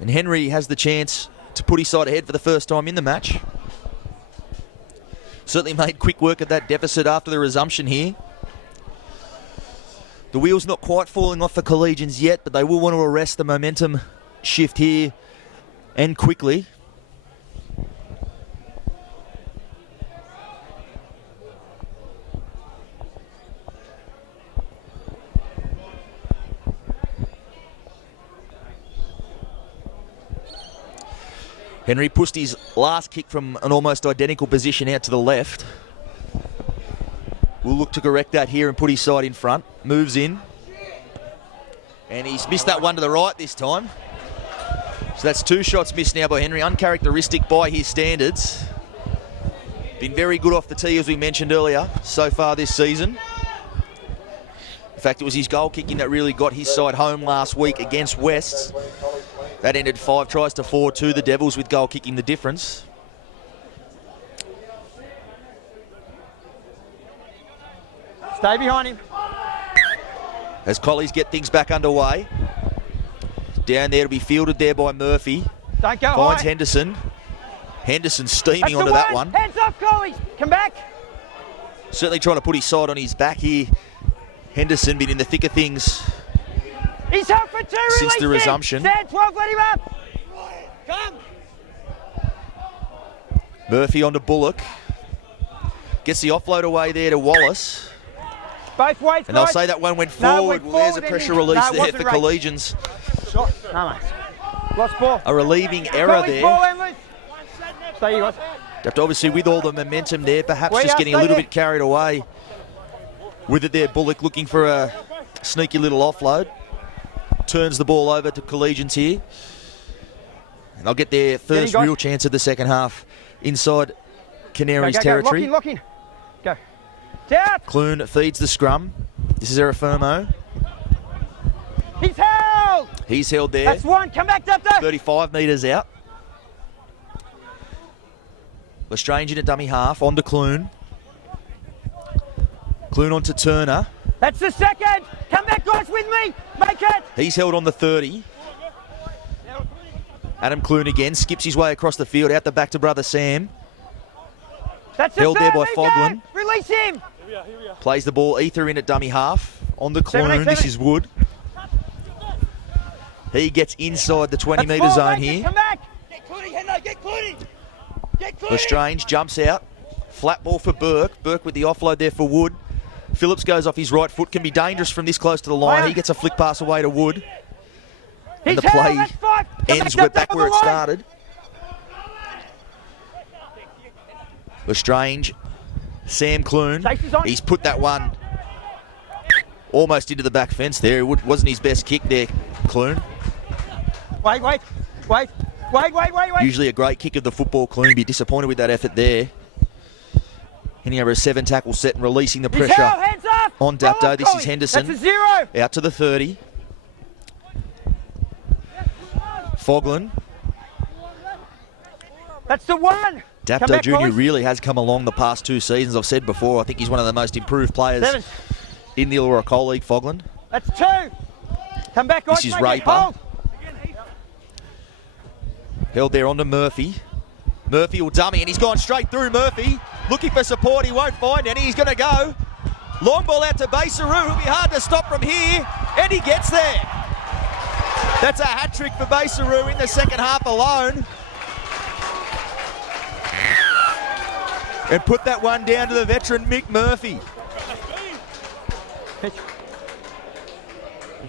And Henry has the chance to put his side ahead for the first time in the match. Certainly made quick work of that deficit after the resumption here. The wheel's not quite falling off for Collegians yet, but they will want to arrest the momentum shift here and quickly. Henry pushed his last kick from an almost identical position out to the left. Will look to correct that here and put his side in front. Moves in. And he's missed that one to the right this time. So that's 2 shots missed now by Henry. Uncharacteristic by his standards. Been very good off the tee, as we mentioned earlier, so far this season. In fact, it was his goal kicking that really got his side home last week against Wests. That ended 5 tries to 4 to the Devils, with goal kicking the difference. Stay behind him. As Collies get things back underway. Down there to be fielded there by Murphy. Don't go Finds high. Henderson. Henderson That's steaming the onto that one. Hands off, Collies. Come back. Certainly trying to put his side on his back here. Henderson been in the thick of things He's out for 2. since Release the him. resumption. Stand 12, let him up. Come. Murphy onto Bullock. Gets the offload away there to Wallace. Both ways, And they'll guys. say that one went No, forward. went Well, there's a forward, pressure didn't it? release No, it there wasn't for right. Collegians. Shot. No, mate. Lost ball. A relieving error Collies, there. ball and loose. Stay, you guys. Dapto obviously with all the momentum there, perhaps We just are getting a little staying. bit carried away with it there. Bullock looking for a sneaky little offload. Turns the ball over to Collegians here. And they'll get their first guys. real chance of the second half inside Canaries Go. territory. Lock in. Go. Down. Clune feeds the scrum. This is Arafomo. He's held. He's held there. That's 1. Come back, Dapto. 35 metres out. Lestrange in a dummy half. On to Clune. Clune on to Turner. That's the 2nd. Come back, guys, with me. Make it. He's held on the 30. Adam Clune again. Skips his way across the field. Out the back to brother Sam. That's the Held there 3rd. by Leave Foglin. go. Release him. Plays the ball. Ether in at dummy half. On the Clune. 7, This is Wood. He gets inside the 20 That's metre 4. zone Make it. here. Come back. Get Clooney, Hendo. Get Clooney. Get Clooney. Lestrange jumps out. Flat ball for Burke. Burke with the offload there for Wood. Phillips goes off his right foot. Can be dangerous from this close to the line. He gets a flick pass away to Wood. And the play ends back where it started. Lestrange, Sam Clune. He's put that one almost into the back fence there. It wasn't his best kick there, Clune. Wait. Usually a great kick of the football, Clune. Be disappointed with that effort there. Hitting over a 7 tackle set and releasing the pressure on Dapto. This is Henderson. That's a 0. Out to the 30. Fogland. That's the 1. Dapto Jr. really has come along the past 2 seasons. I've said before, I think he's one of the most improved players 7. in the Illawarra League, Fogland. That's 2. Come back, guys. This is Raper. Held there onto Murphy. Murphy will dummy, and he's gone straight through Murphy. Looking for support, he won't find any. He's going to go. Long ball out to Basaru. It'll be hard to stop from here, and he gets there. That's a hat-trick for Basaru in the second half alone. And put that one down to the veteran Mick Murphy. Did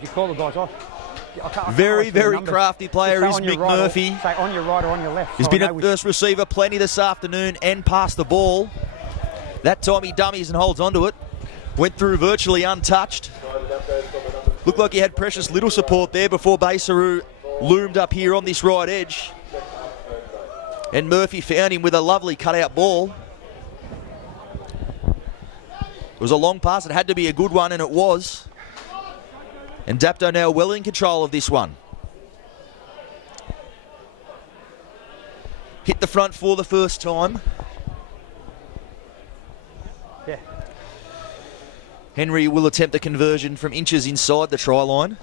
you call the guys off? Very crafty player is Mick Murphy. Say on your right or on your left. He's been a first receiver plenty this afternoon and passed the ball. That time he dummies and holds onto it. Went through virtually untouched. Looked like he had precious little support there before Basaru loomed up here on this right edge. And Murphy found him with a lovely cutout ball. It was a long pass. It had to be a good one, and it was. And Dapto now well in control of this one. Hit the front for the first time. Yeah. Henry will attempt the conversion from inches inside the try line.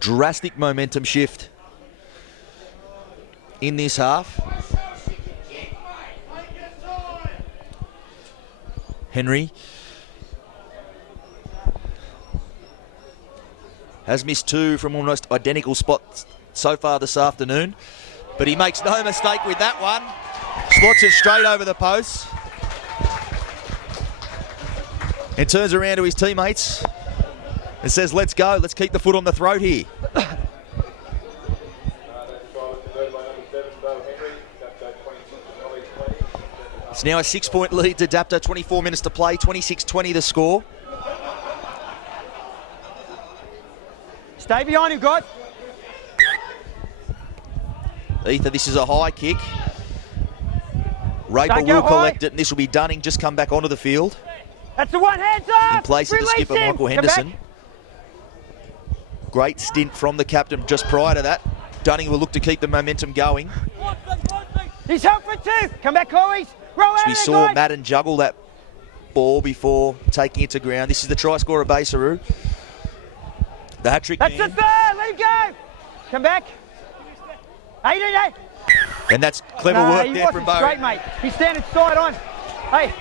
Drastic momentum shift in this half. Henry has missed 2 from almost identical spots so far this afternoon, but he makes no mistake with that one. Slots it straight over the post and turns around to his teammates and says, let's go, let's keep the foot on the throat here. It's now a 6-point lead to Dapto, 24 minutes to play, 26-20 the score. Stay behind him, guys. Ether, this is a high kick. Raper will collect it, and this will be Dunning, just come back onto the field. That's the 1, hands up! In place of the skipper, Michael Henderson. Great stint from the captain just prior to that. Dunning will look to keep the momentum going. He's help for 2. Come back, Collies. Roll out. We saw Madden juggle that ball before taking it to ground. This is the try scorer, Basaru. The hat-trick. That's the 3rd. Let him go. Come back. 18. And that's clever work there from Bo. Straight, mate. He's standing side on. Hey.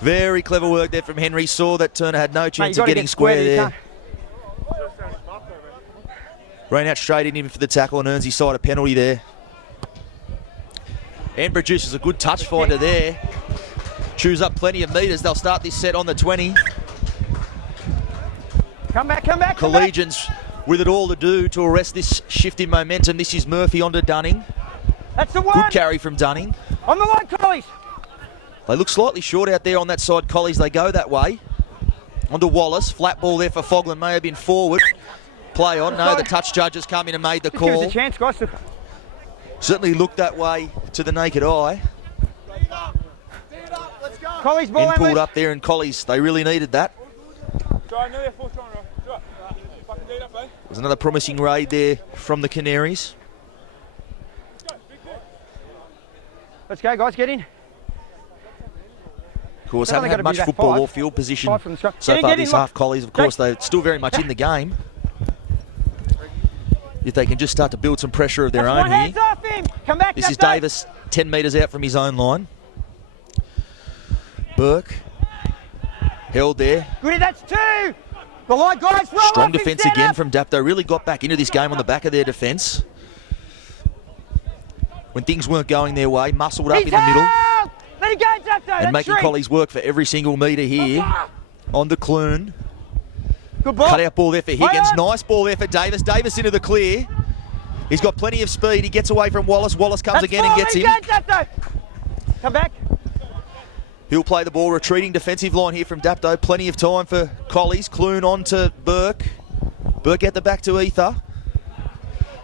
Very clever work there from Henry. Saw that Turner had no chance of getting square there. Ran out straight in him for the tackle and earns his side a penalty there. And produces a good touch finder there. Chews up plenty of metres. They'll start this set on the 20. Come back. Collegians with it all to do to arrest this shift in momentum. This is Murphy onto Dunning. That's the 1. Good carry from Dunning. On the line, Collies. They look slightly short out there on that side, Collies. They go that way. Onto Wallace. Flat ball there for Fogland. May have been forward. Play on. No, the touch judge has come in and made the call. Give us a chance, guys. Certainly looked that way to the naked eye. Collies ball and pulled up there, and Collies, they really needed that. There's another promising raid there from the Canaries. Let's go, guys. Get in. Of course, haven't had much football or field position so far this half, Collies. Of course, they're still very much in the game. If they can just start to build some pressure of their own here. Come back, this is Davis, 10 metres out from his own line. Burke, held there. Goody, that's 2. Go on, guys. Roll Strong off him, defence stand again up. from Dapto. Really got back into this game on the back of their defence. When things weren't going their way, muscled up He's in the middle. held. Let him go, Dapto. And That's making three. Collies work for every single metre here. On the Clune. Good ball. Cut out ball there for Higgins. on. Nice ball there for Davis. Davis into the clear. He's got plenty of speed. He gets away from Wallace. Wallace comes That's again and four. gets him. Let him go, Dapto. Come back. He'll play the ball. Retreating defensive line here from Dapto. Plenty of time for Collies. Clune on to Burke. Burke at the back to Ether.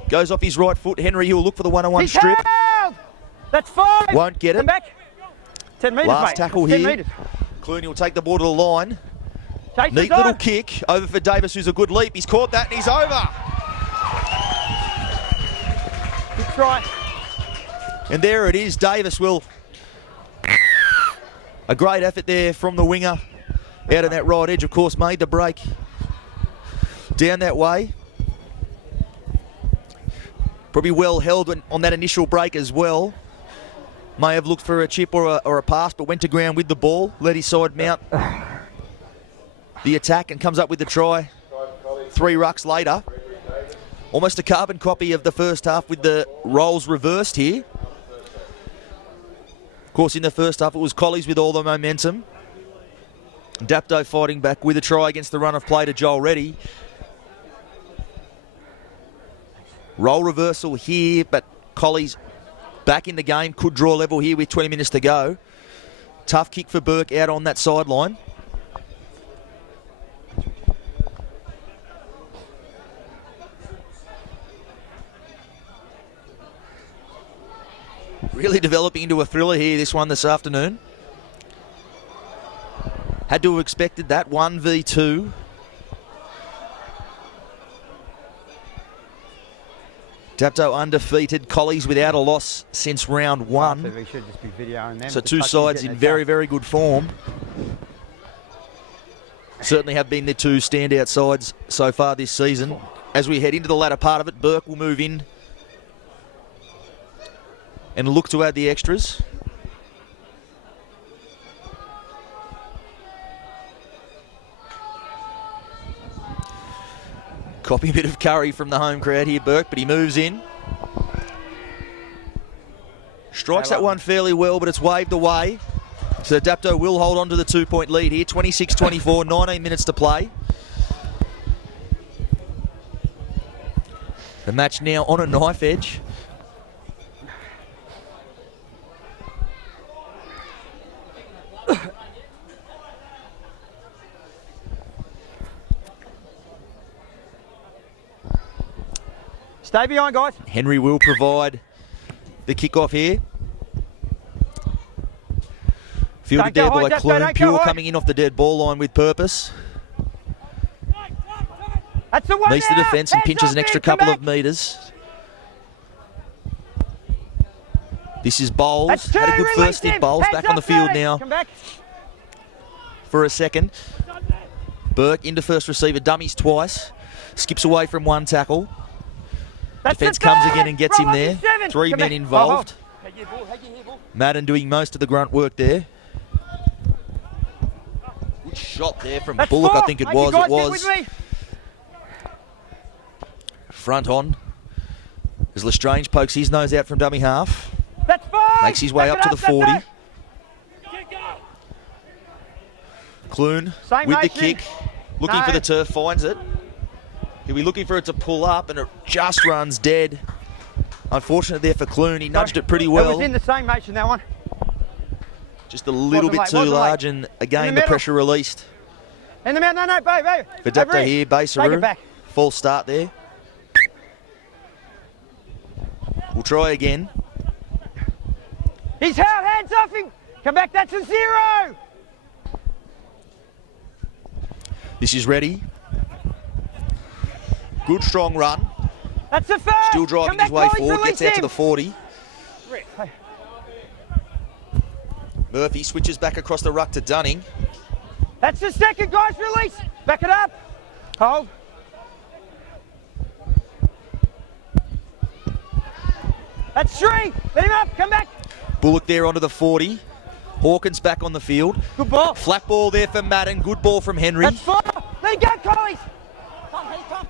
Goes off his right foot. Henry, he'll look for the one-on-one He's strip. held. That's 5. Won't get it. Come back. 10 metres, Last mate. tackle 10 here. metres. Clune will take the ball to the line. Chase Neat the little zone. kick over for Davis, who's a good leap. He's caught that and he's over. Good try. And there it is. Davis will... A great effort there from the winger. Out on that right edge, of course, made the break. Down that way. Probably well held on that initial break as well. May have looked for a chip or a pass, but went to ground with the ball. Let his side mount the attack and comes up with the try. 3 rucks later. Almost a carbon copy of the first half with the roles reversed here. Of course, in the first half, it was Collies with all the momentum. Dapto fighting back with a try against the run of play to Joel Reddy. Role reversal here, but Collies back in the game. Could draw level here with 20 minutes to go. Tough kick for Burke out on that sideline. Really developing into a thriller here, this one this afternoon. Had to have expected that, 1v2. Dapto undefeated, Collies without a loss since round 1. We should just be videoing them. So The two touches sides getting in it very, done. very good form. Certainly have been the two standout sides so far this season. As we head into the latter part of it, Burke will move in and look to add the extras. Copy a bit of curry from the home crowd here, Burke, but he moves in. Strikes that one fairly well, but it's waved away. So Dapto will hold on to the 2-point lead here. 26-24, 19 minutes to play. The match now on a knife edge. Stay behind, guys. Henry will provide the kickoff here. Fielded there Don't go by high, Dapto, Clune. don't go Pure high. coming in off the dead ball line with purpose. That's the one. Meets the there. defence and Hands pinches up an extra there, come couple of back. metres. This is Bowles. That's 2. Had a good Release first hit. him. Bowles Hands back on the up, field Ferdy. now Come back. for a second. Burke into first receiver. Dummies twice. Skips away from one tackle. That's Defence the comes third. again and gets him Roll up there. his 7. 3 Come men back. involved. Oh, Head your ball, head your ball. Madden doing most of the grunt work there. Good shot there from That's Bullock, 4. I think it Mate, you was. guys It get was. with me. Front on. As Lestrange pokes his nose out from dummy half. That's 5. Makes his way Back up it to the 40. Dapto. Clune Same with the motion. kick. Looking No. for the turf, finds it. He'll be looking for it to pull up, and it just runs dead. Unfortunate there for Clune. He nudged it pretty It well. was in the same motion, that one. Just a little Wasn't bit late, too wasn't large, late. and In again the the middle. pressure released. In the middle, no, babe. For Dapto here, Take Baseru. it back. False start there. We'll try again. He's held, hands off him. Come back, that's a 0. This is ready. Good strong run. That's a 1st. Still driving his way forward. Gets out to the 40. Murphy switches back across the ruck to Dunning. That's the 2nd, guys, release. Back it up. Hold. That's 3. Let him up, come back. Bullock there onto the 40. Hawkins back on the field. Good ball. Flat ball there for Madden. Good ball from Henry. That's 4. Let Let go, Collies.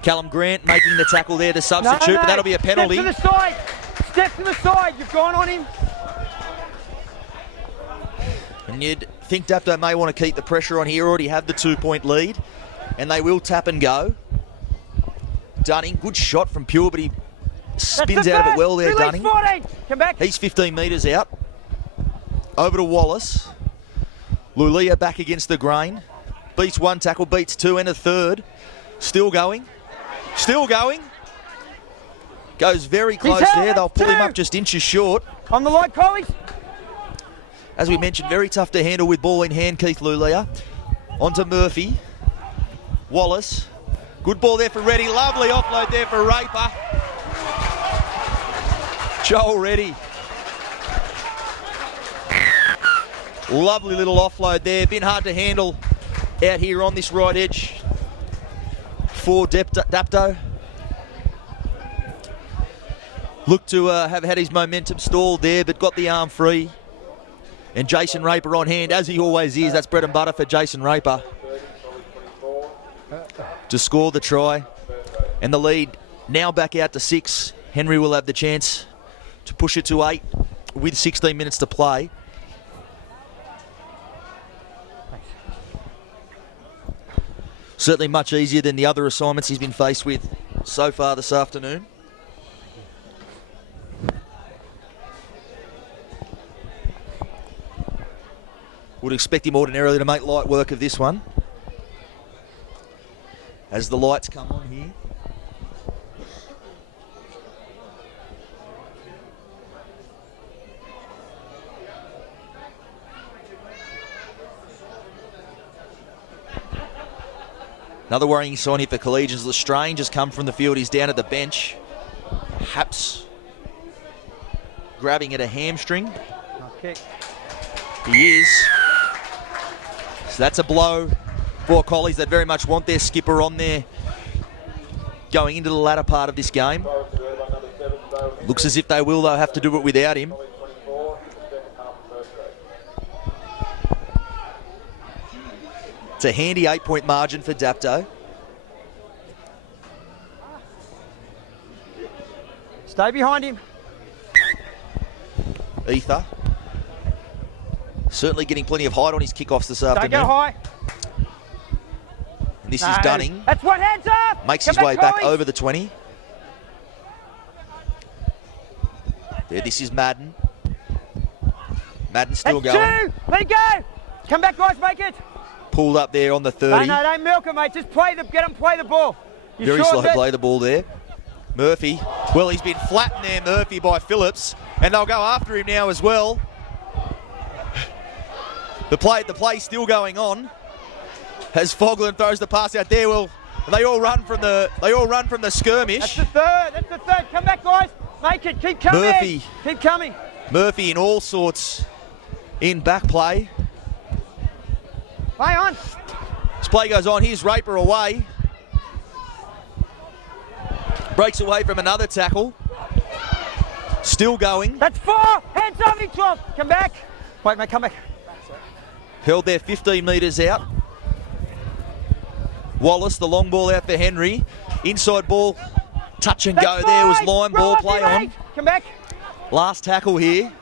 Callum Grant making the tackle there, the substitute, but that'll be a penalty. Step to the side. Step to the side. You've gone on him. And you'd think Dapto may want to keep the pressure on here, already have the 2-point lead, and they will tap and go. Dunning, good shot from Pure, but he spins out of it well there, Release Dunning. 14. Come back. He's 15 metres out. Over to Wallace. Lulia back against the grain. Beats one tackle, beats two and a third. Still going. Still going. Goes very close there. They'll pull him up just inches short. On the line, Collies. As we mentioned, very tough to handle with ball in hand, Keith Lulia. On to Murphy. Wallace. Good ball there for Reddy. Lovely offload there for Raper. Joel Reddy. Lovely little offload there. Been hard to handle out here on this right edge for Dapto. Looked to have had his momentum stalled there, but got the arm free. And Jason Raper on hand, as he always is. That's bread and butter for Jason Raper to score the try. And the lead now back out to 6. Henry will have the chance to push it to 8 with 16 minutes to play. Certainly much easier than the other assignments he's been faced with so far this afternoon. Would expect him ordinarily to make light work of this one. As the lights come on here. Another worrying sign here for Collegians. Lestrange has come from the field. He's down at the bench. Haps grabbing at a hamstring. Okay. He is. So that's a blow for Collies that very much want their skipper on there going into the latter part of this game. Looks as if they will, though, have to do it without him. It's a handy 8-point margin for Dapto. Stay behind him. Ether. Certainly getting plenty of height on his kickoffs this afternoon. Don't go high. And this is Dunning. That's one, hands up. Makes Come his way back Collies. over the 20. There, this is Madden. Madden still That's going. 2. Let it go. Come back, guys. Make it. Pulled up there on the 30. No, don't milk it, mate. Just get him, play the ball. You Very sure slow of it? play the ball there. Murphy. Well, he's been flattened there, Murphy, by Phillips. And they'll go after him now as well. The play's still going on. As Fogland throws the pass out there, well, they all run from the skirmish. That's the third. That's the third. Come back, guys. Make it. Keep coming. Murphy. Keep coming. Murphy in all sorts in back play. Play on. This play goes on. Here's Raper away. Breaks away from another tackle. Still going. That's 4. Hands up, him, 12. Come back. Wait, mate. Come back. Held there 15 metres out. Wallace, the long ball out for Henry. Inside ball, touch and go. That's There was 5. line ball Right, play mate. on. Come back. Last tackle here.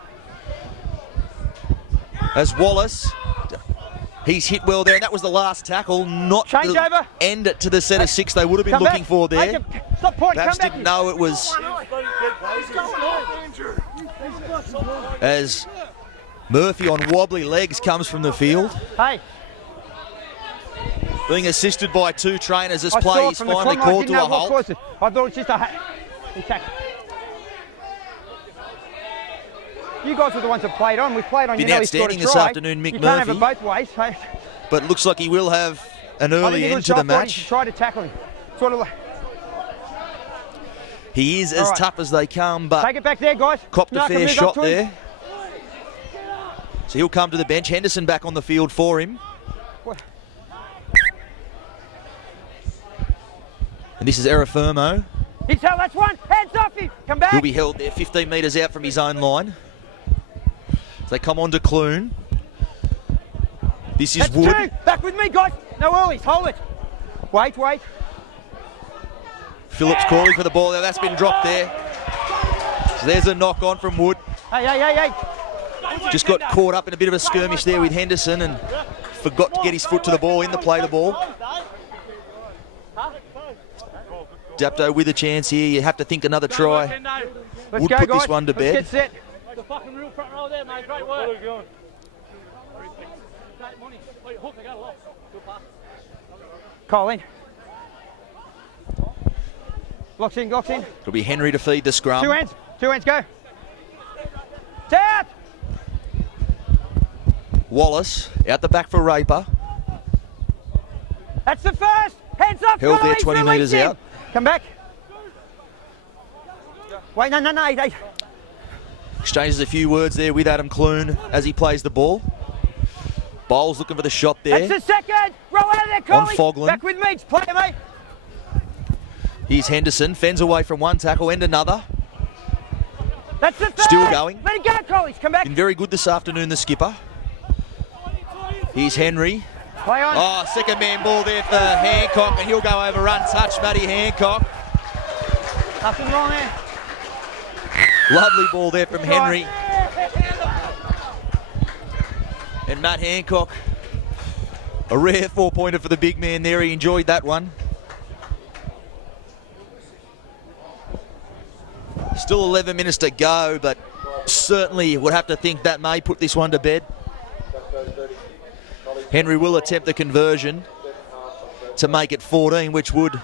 As Wallace, he's hit well there, and that was the last tackle, not Change the over. end it to the set of 6 they would have been Come looking back. for there. Make it. Stop pointing. Perhaps Come back. didn't know it was as Murphy on wobbly legs comes from the field. Hey. Being assisted by 2 trainers as I play saw it is from the finally corner. I called didn't to a know what halt. caused it. I thought it was just a attack. You guys were the ones that played on. We played on. Been you know, he scored a outstanding this try. afternoon, Mick You can't have Murphy. it both ways. Hey. But looks like he will have an I early think it end was to the shot body. match. Try to tackle him. Sort of like, He is as All right. tough as they come, but take it back there, guys. copped a No, I can fair move up shot to him. there. So he'll come to the bench. Henderson back on the field for him. What? And this is Erafirmo. He's held. That's 1. Hands off him. Come back. He'll be held there 15 metres out from his own line. So they come on to Clune. This is That's Wood. 2. Back with me, guys. No earlies. Hold it. Wait, wait. Phillips calling for the ball there. That's been dropped there. So there's a knock on from Wood. Hey, hey, hey, hey. Just got caught up in a bit of a skirmish there with Henderson and forgot to get his foot to the ball in the play the ball. Dapto with a chance here. You have to think another try. Let's Would go, put guys. this one to bed. Let's get set. The fucking real front row there, mate. Great work. Colin. Locks in, locks in. It'll be Henry to feed the scrum. Two hands, go. Tap! Wallace out the back for Raper. That's the first. Hands up, Held there Colin, 20 release metres him. out. Come back. Wait, no, eight. Exchanges a few words there with Adam Clune as he plays the ball. Bowles looking for the shot there. That's the second. Roll out of there, Colin. On Fogland. Back with me. Play it, mate. Here's Henderson. Fends away from one tackle and another. That's the third. Still going. Let it go, Colin. Come back. Been very good this afternoon, the skipper. Here's Henry. Play on. Oh, second man ball there for Hancock, and he'll go over untouched, Matty Hancock. Nothing wrong there. Lovely ball there from Henry. And Matt Hancock, a rare 4-pointer for the big man there. He enjoyed that one. Still 11 minutes to go, but certainly would have to think that may put this one to bed. Henry will attempt the conversion to make it 14, which would,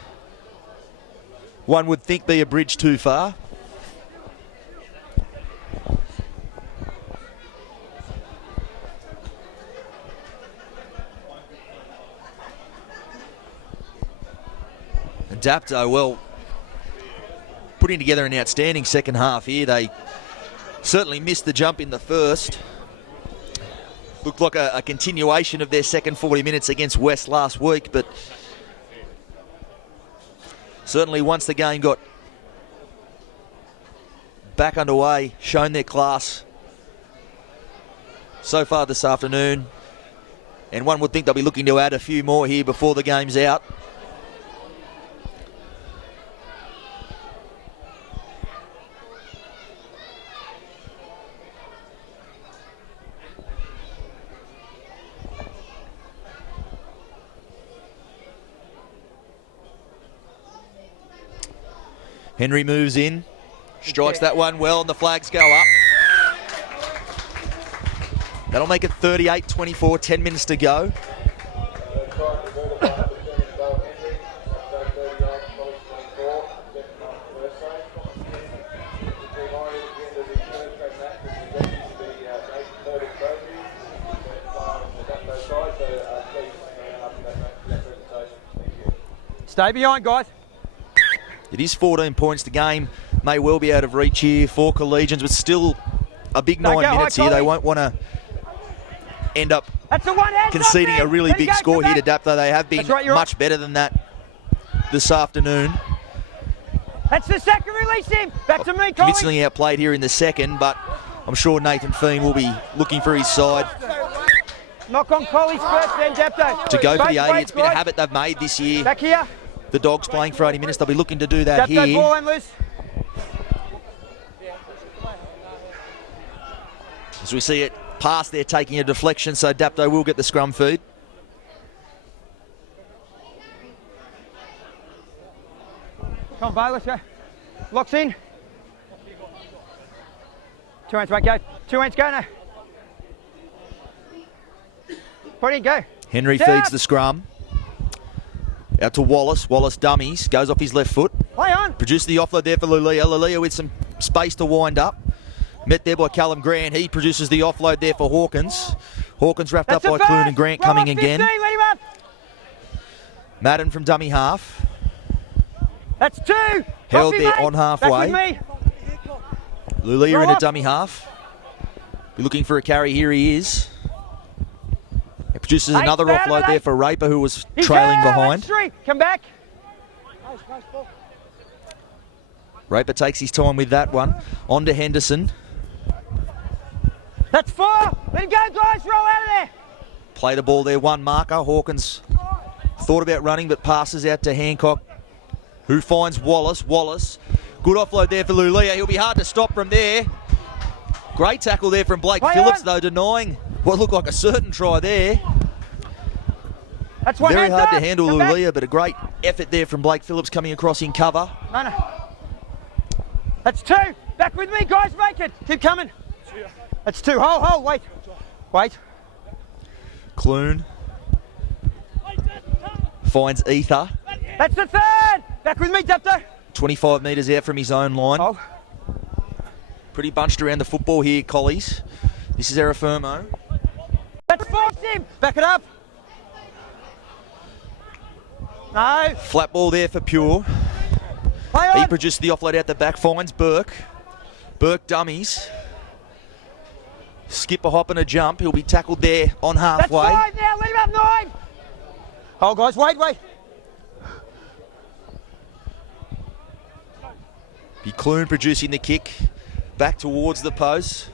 one would think, be a bridge too far. And Dapto, well, putting together an outstanding second half here. They certainly missed the jump in the first. Looked like a continuation of their second 40 minutes against West last week, but certainly once the game got back underway, shown their class so far this afternoon. And one would think they'll be looking to add a few more here before the game's out. Henry moves in, strikes that one well, and the flags go up. That'll make it 38-24, 10 minutes to go. Stay behind, guys. It is 14 points. The game may well be out of reach here for Collegians, but still a big 9 minutes here. They won't want to end up conceding a really big score here to Dapto. They have been much better than that this afternoon. That's the second. Release him. Back to me, Colin. Convincingly outplayed here in the second, but I'm sure Nathan Feen will be looking for his side. Knock on Collins first, then Dapto. To go for the 80. It's been a habit they've made this year. Back here. The Dogs playing for 80 minutes. They'll be looking to do that Dapto, here. ball and loose. As we see it pass there, taking a deflection, so Dapto will get the scrum feed. Come on, Bo, let's go. Locks in. 2 hands, mate, go. 2 hands, go now. Put in, go. Henry Down. feeds the scrum. Out to Wallace. Wallace dummies. Goes off his left foot. Play on. Produces the offload there for Lulia. Lulia with some space to wind up. Met there by Callum Grant. He produces the offload there for Hawkins. Hawkins wrapped up by Clune and Grant coming again. 15, let him up. Madden from dummy half. That's 2. Held Copy, there mate. on halfway. Back with me. Lulia Roll in a up. dummy half. Be looking for a carry. Here he is. He produces Eight, another down, offload eight. there for Raper, who was He's trailing out. behind. That's 3. Come back. Raper takes his time with that one. On to Henderson. That's 4. Let him go, guys. Roll out of there. Play the ball there. One marker. Hawkins Thought about running, but passes out to Hancock, who finds Wallace. Wallace, good offload there for Lulia. He'll be hard to stop from there. Great tackle there from Blake Phillips, though, denying what looked like a certain try there. That's one. Very hands hard to up. handle Come back. Lulia, but a great effort there from Blake Phillips coming across in cover. No. That's 2. Back with me, guys. Make it. Keep coming. That's 2. Hold. Wait. Clune finds Ether. That's the 3rd. Back with me, Dapto. 25 metres out from his own line. Oh. Pretty bunched around the football here, Collies. This is Arafermo. That's 4, Tim. Back it up. No. Flat ball there for Pure. Play He on. produced the offload out the back, finds Burke. Burke dummies. Skip a hop and a jump. He'll be tackled there on That's halfway. 5 now. Leave him up 9. Oh, guys, wait. Be Clune producing the kick back towards the post.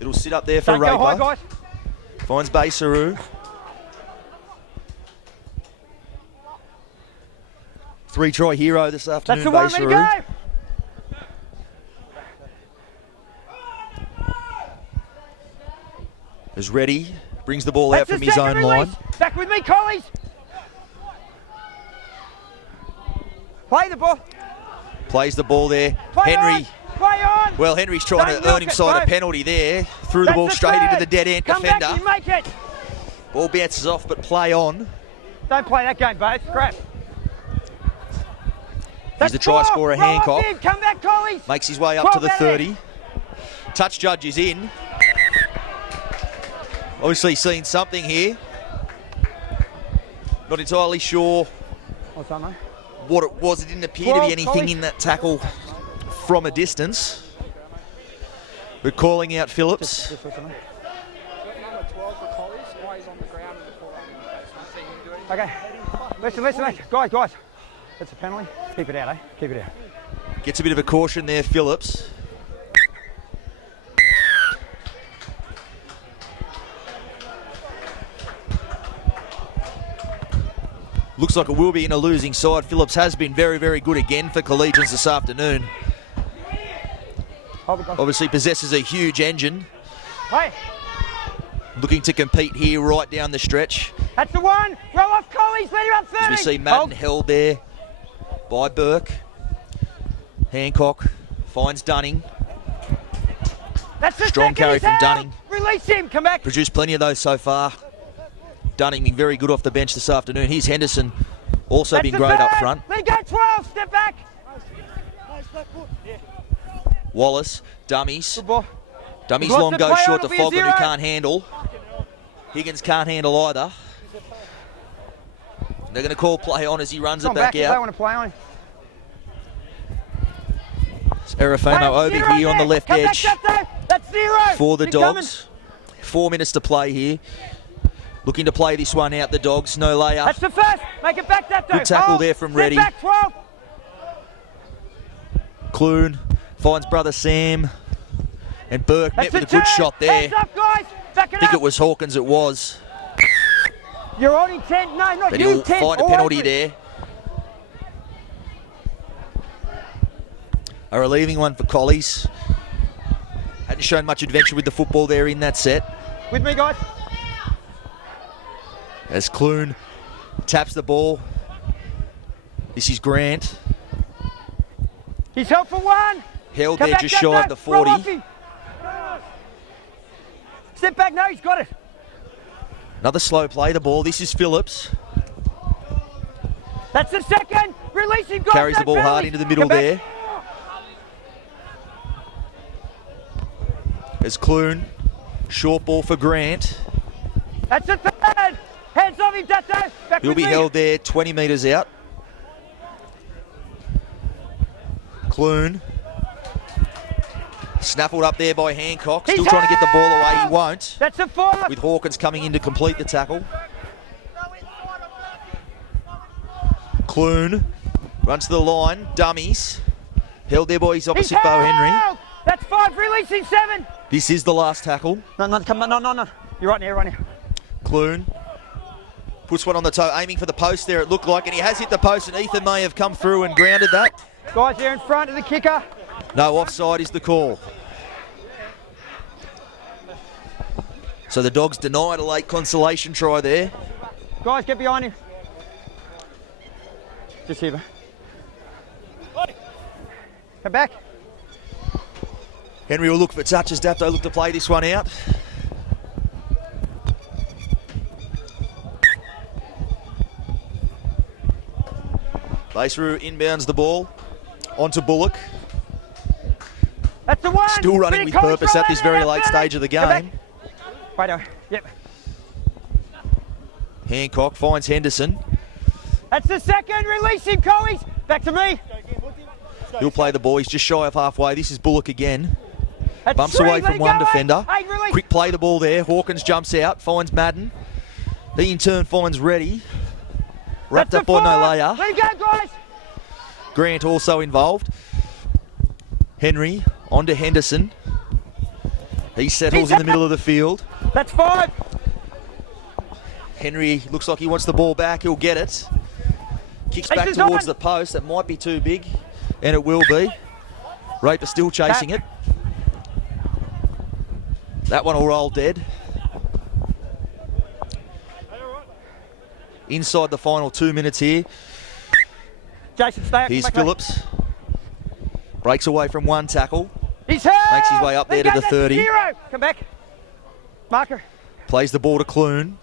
It'll sit up there for Don't go high, Raper. guys. Finds Basaru. 3-try hero this That's afternoon, the one. Let it Basaru. go. Is ready. Brings the ball out That's from the his second own line. release. Back with me, Collies. Play the ball. Plays the ball there. Play Henry. on. Play on. Well, Henry's trying Don't to earn milk it, himself a bro. penalty there. Threw the That's ball the straight into 3rd. the dead end Come defender. back, you make it. Ball bounces off, but play on. Don't play that game, bro. It's crap. He's the try scorer, Roll off Hancock. in. Come back, Collies. Makes his way up to the 12 out of 30. Touch judge is in. Obviously seen something here. Not entirely sure What's that, mate? what it was. It didn't appear to be anything in that tackle from a distance. We're calling out Phillips. Just listen, mate. Number 12 for Collies, why he's on the ground in the full see him do it. Okay. Listen, mate. Guys. That's a penalty. Keep it out, eh? Keep it out. Gets a bit of a caution there, Phillips. Looks like it will be in a losing side. Phillips has been very, very good again for Collegians this afternoon. Hold it, guys. Obviously possesses a huge engine. Hey, Looking to compete here right down the stretch. that's the one. Roll off, Collies. Let him up 30. As we see Madden held there by Burke. Hancock finds Dunning. That's the Strong second carry he's from held. Dunning. Release him. Come back. Produced plenty of those so far. Dunning been very good off the bench this afternoon. Here's Henderson also That's been the great up 3rd. front. Let it go. 12. Step back. Wallace, dummies. Good ball. Dummies Lots long of goes play on, short to it'll be a Fogland, who 0. can't handle. Higgins can't handle either. They're going to call play on as he runs Come it on back back if they out. want to play on. It's Arafamo over Zero here on the there. left Come edge back, Dapto. That's 0. for the Keep coming. Dogs. 4 minutes to play here. Looking to play this one out, the Dogs. No layup. That's the 1st. Make it back, Dapto. Good tackle Hold. there from Step Reddy. back, 12. Clune finds brother Sam. And Burke That's met with the a good 2. shot there. Hands up, guys. Back it I think up. it was Hawkins, it was. You're on intent. No, not But you. he'll 10. find a All penalty over it. there. A relieving one for Collies. Hadn't shown much adventure with the football there in that set. With me, guys. As Clune taps the ball. This is Grant. He's held for 1. Held Come there back, just Dapto. shy of the Roll 40. off him. Step back. No, he's got it. Another slow play, the ball. This is Phillips. That's the 2nd. Release him, guys. Carries the No ball hard penalty. into the middle Come back. there. As Clune. Short ball for Grant. That's the 3rd. Hands off him, Dapto. Back He'll with be me. held there 20 metres out. Clune. Snaffled up there by Hancock. Still He's trying to get the ball away. He held. won't. That's the 4th. With Hawkins coming in to complete the tackle. Clune runs to the line. Dummies. Held there by his He's opposite Bo Henry. held. That's 5. Releasing 7. This is the last tackle. No, come on. No. You're right now. Clune Puts one on the toe, aiming for the post there, it looked like, and he has hit the post, and Ethan may have come through and grounded that. Guys, there in front of the kicker. No, offside is the call. So the Dogs denied a late consolation try there. Guys, get behind him. Just here. Come back. Henry will look for touch as Dapto look to play this one out. Baseru inbounds the ball onto Bullock. That's the one. Still running with purpose at this very late stage of the game. Righto. Yep. Hancock finds Henderson. That's the second. Release him, Collies. Back to me. He'll play the ball. He's just shy of halfway. This is Bullock again. That's Bumps three. away from one defender. Hey, release. Quick play the ball there. Hawkins jumps out, finds Madden. He in turn finds Reddy. Wrapped That's up by five. Nolea. Let him go, guys. Grant also involved. Henry onto Henderson. He settles in the middle of the field. That's 5. Henry looks like he wants the ball back. He'll get it. Kicks back Aces towards on. the post. That might be too big, and it will be. Raper still chasing it. That one will roll dead. Inside the final 2 minutes here. Jason, stay up. Here's Back Phillips. Breaks away from one tackle. He's held. Makes his way up there to the That's 30. 0. Come back. Marker. Plays the ball to Clune.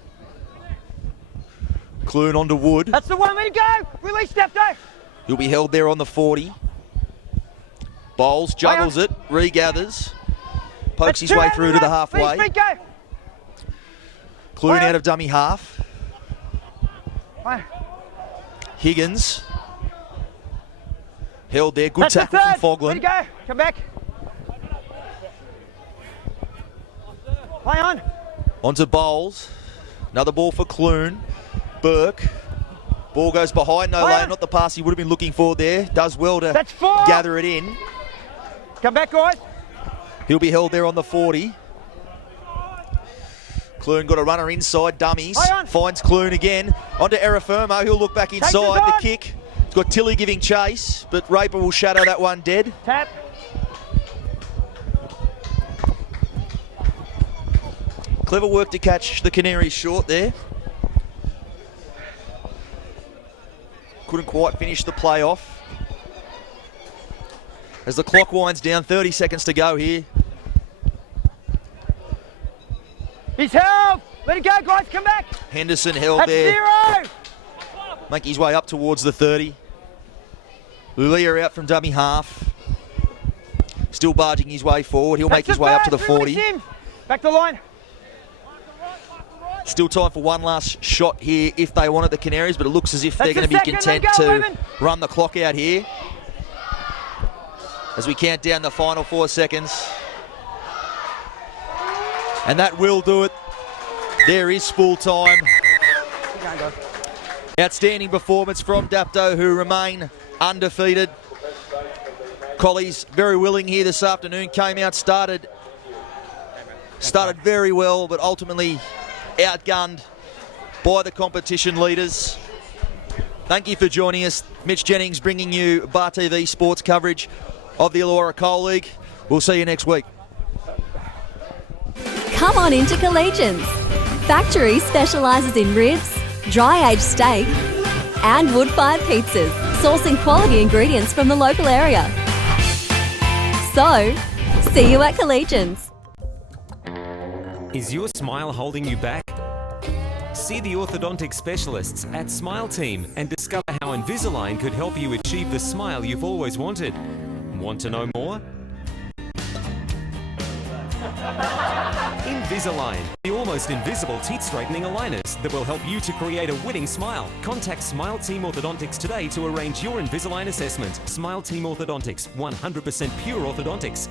Clune onto Wood. That's the one. Let him go. Release Dapto. He'll be held there on the 40. Bowles juggles it, regathers. Pokes his way through to the halfway. Please, go. Clune out of dummy half. Fire. Higgins. Held there. Good That's the tackle third. from Let him Fogland. go. Come back. Play on. Onto Bowles. Another ball for Clune. Burke. Ball goes behind. No lane. Not the pass he would have been looking for there. Does well to That's 4. gather it in. Come back, guys. He'll be held there on the 40. Clune got a runner inside. Dummies. Play on. Finds Clune again. Onto Erafirmo. He'll look back inside. Chases The on. kick. It's got Tilly giving chase, but Raper will shadow that one dead. Tap. Clever work to catch the Canaries short there. Couldn't quite finish the play off. As the clock winds down, 30 seconds to go here. He's held. Let it go, guys. Come back. Henderson held That's there. 0. Make his way up towards the 30. Lulia out from dummy half. Still barging his way forward. He'll make his way up to the 40. Release him. Back to line. Still time for one last shot here if they want it, the Canaries, but it looks as if they're That's going to the be second. content Let 'em go, to 11. run the clock out here. As we count down the final 4 seconds. And that will do it. There is spool time. Keep going, guys. Outstanding performance from Dapto, who remain undefeated. Collies very willing here this afternoon. Came out, started very well, but ultimately outgunned by the competition leaders. Thank you for joining us. Mitch Jennings bringing you Bar TV sports coverage of the Illawarra Coal League. We'll see you next week. Come on into Collegians. Factory specialises in ribs, dry-aged steak and wood-fired pizzas, sourcing quality ingredients from the local area. So, see you at Collegians. Is your smile holding you back? See the orthodontic specialists at Smile Team and discover how Invisalign could help you achieve the smile you've always wanted. Want to know more? Invisalign, the almost invisible teeth straightening aligners that will help you to create a winning smile. Contact Smile Team Orthodontics today to arrange your Invisalign assessment. Smile Team Orthodontics, 100% pure orthodontics.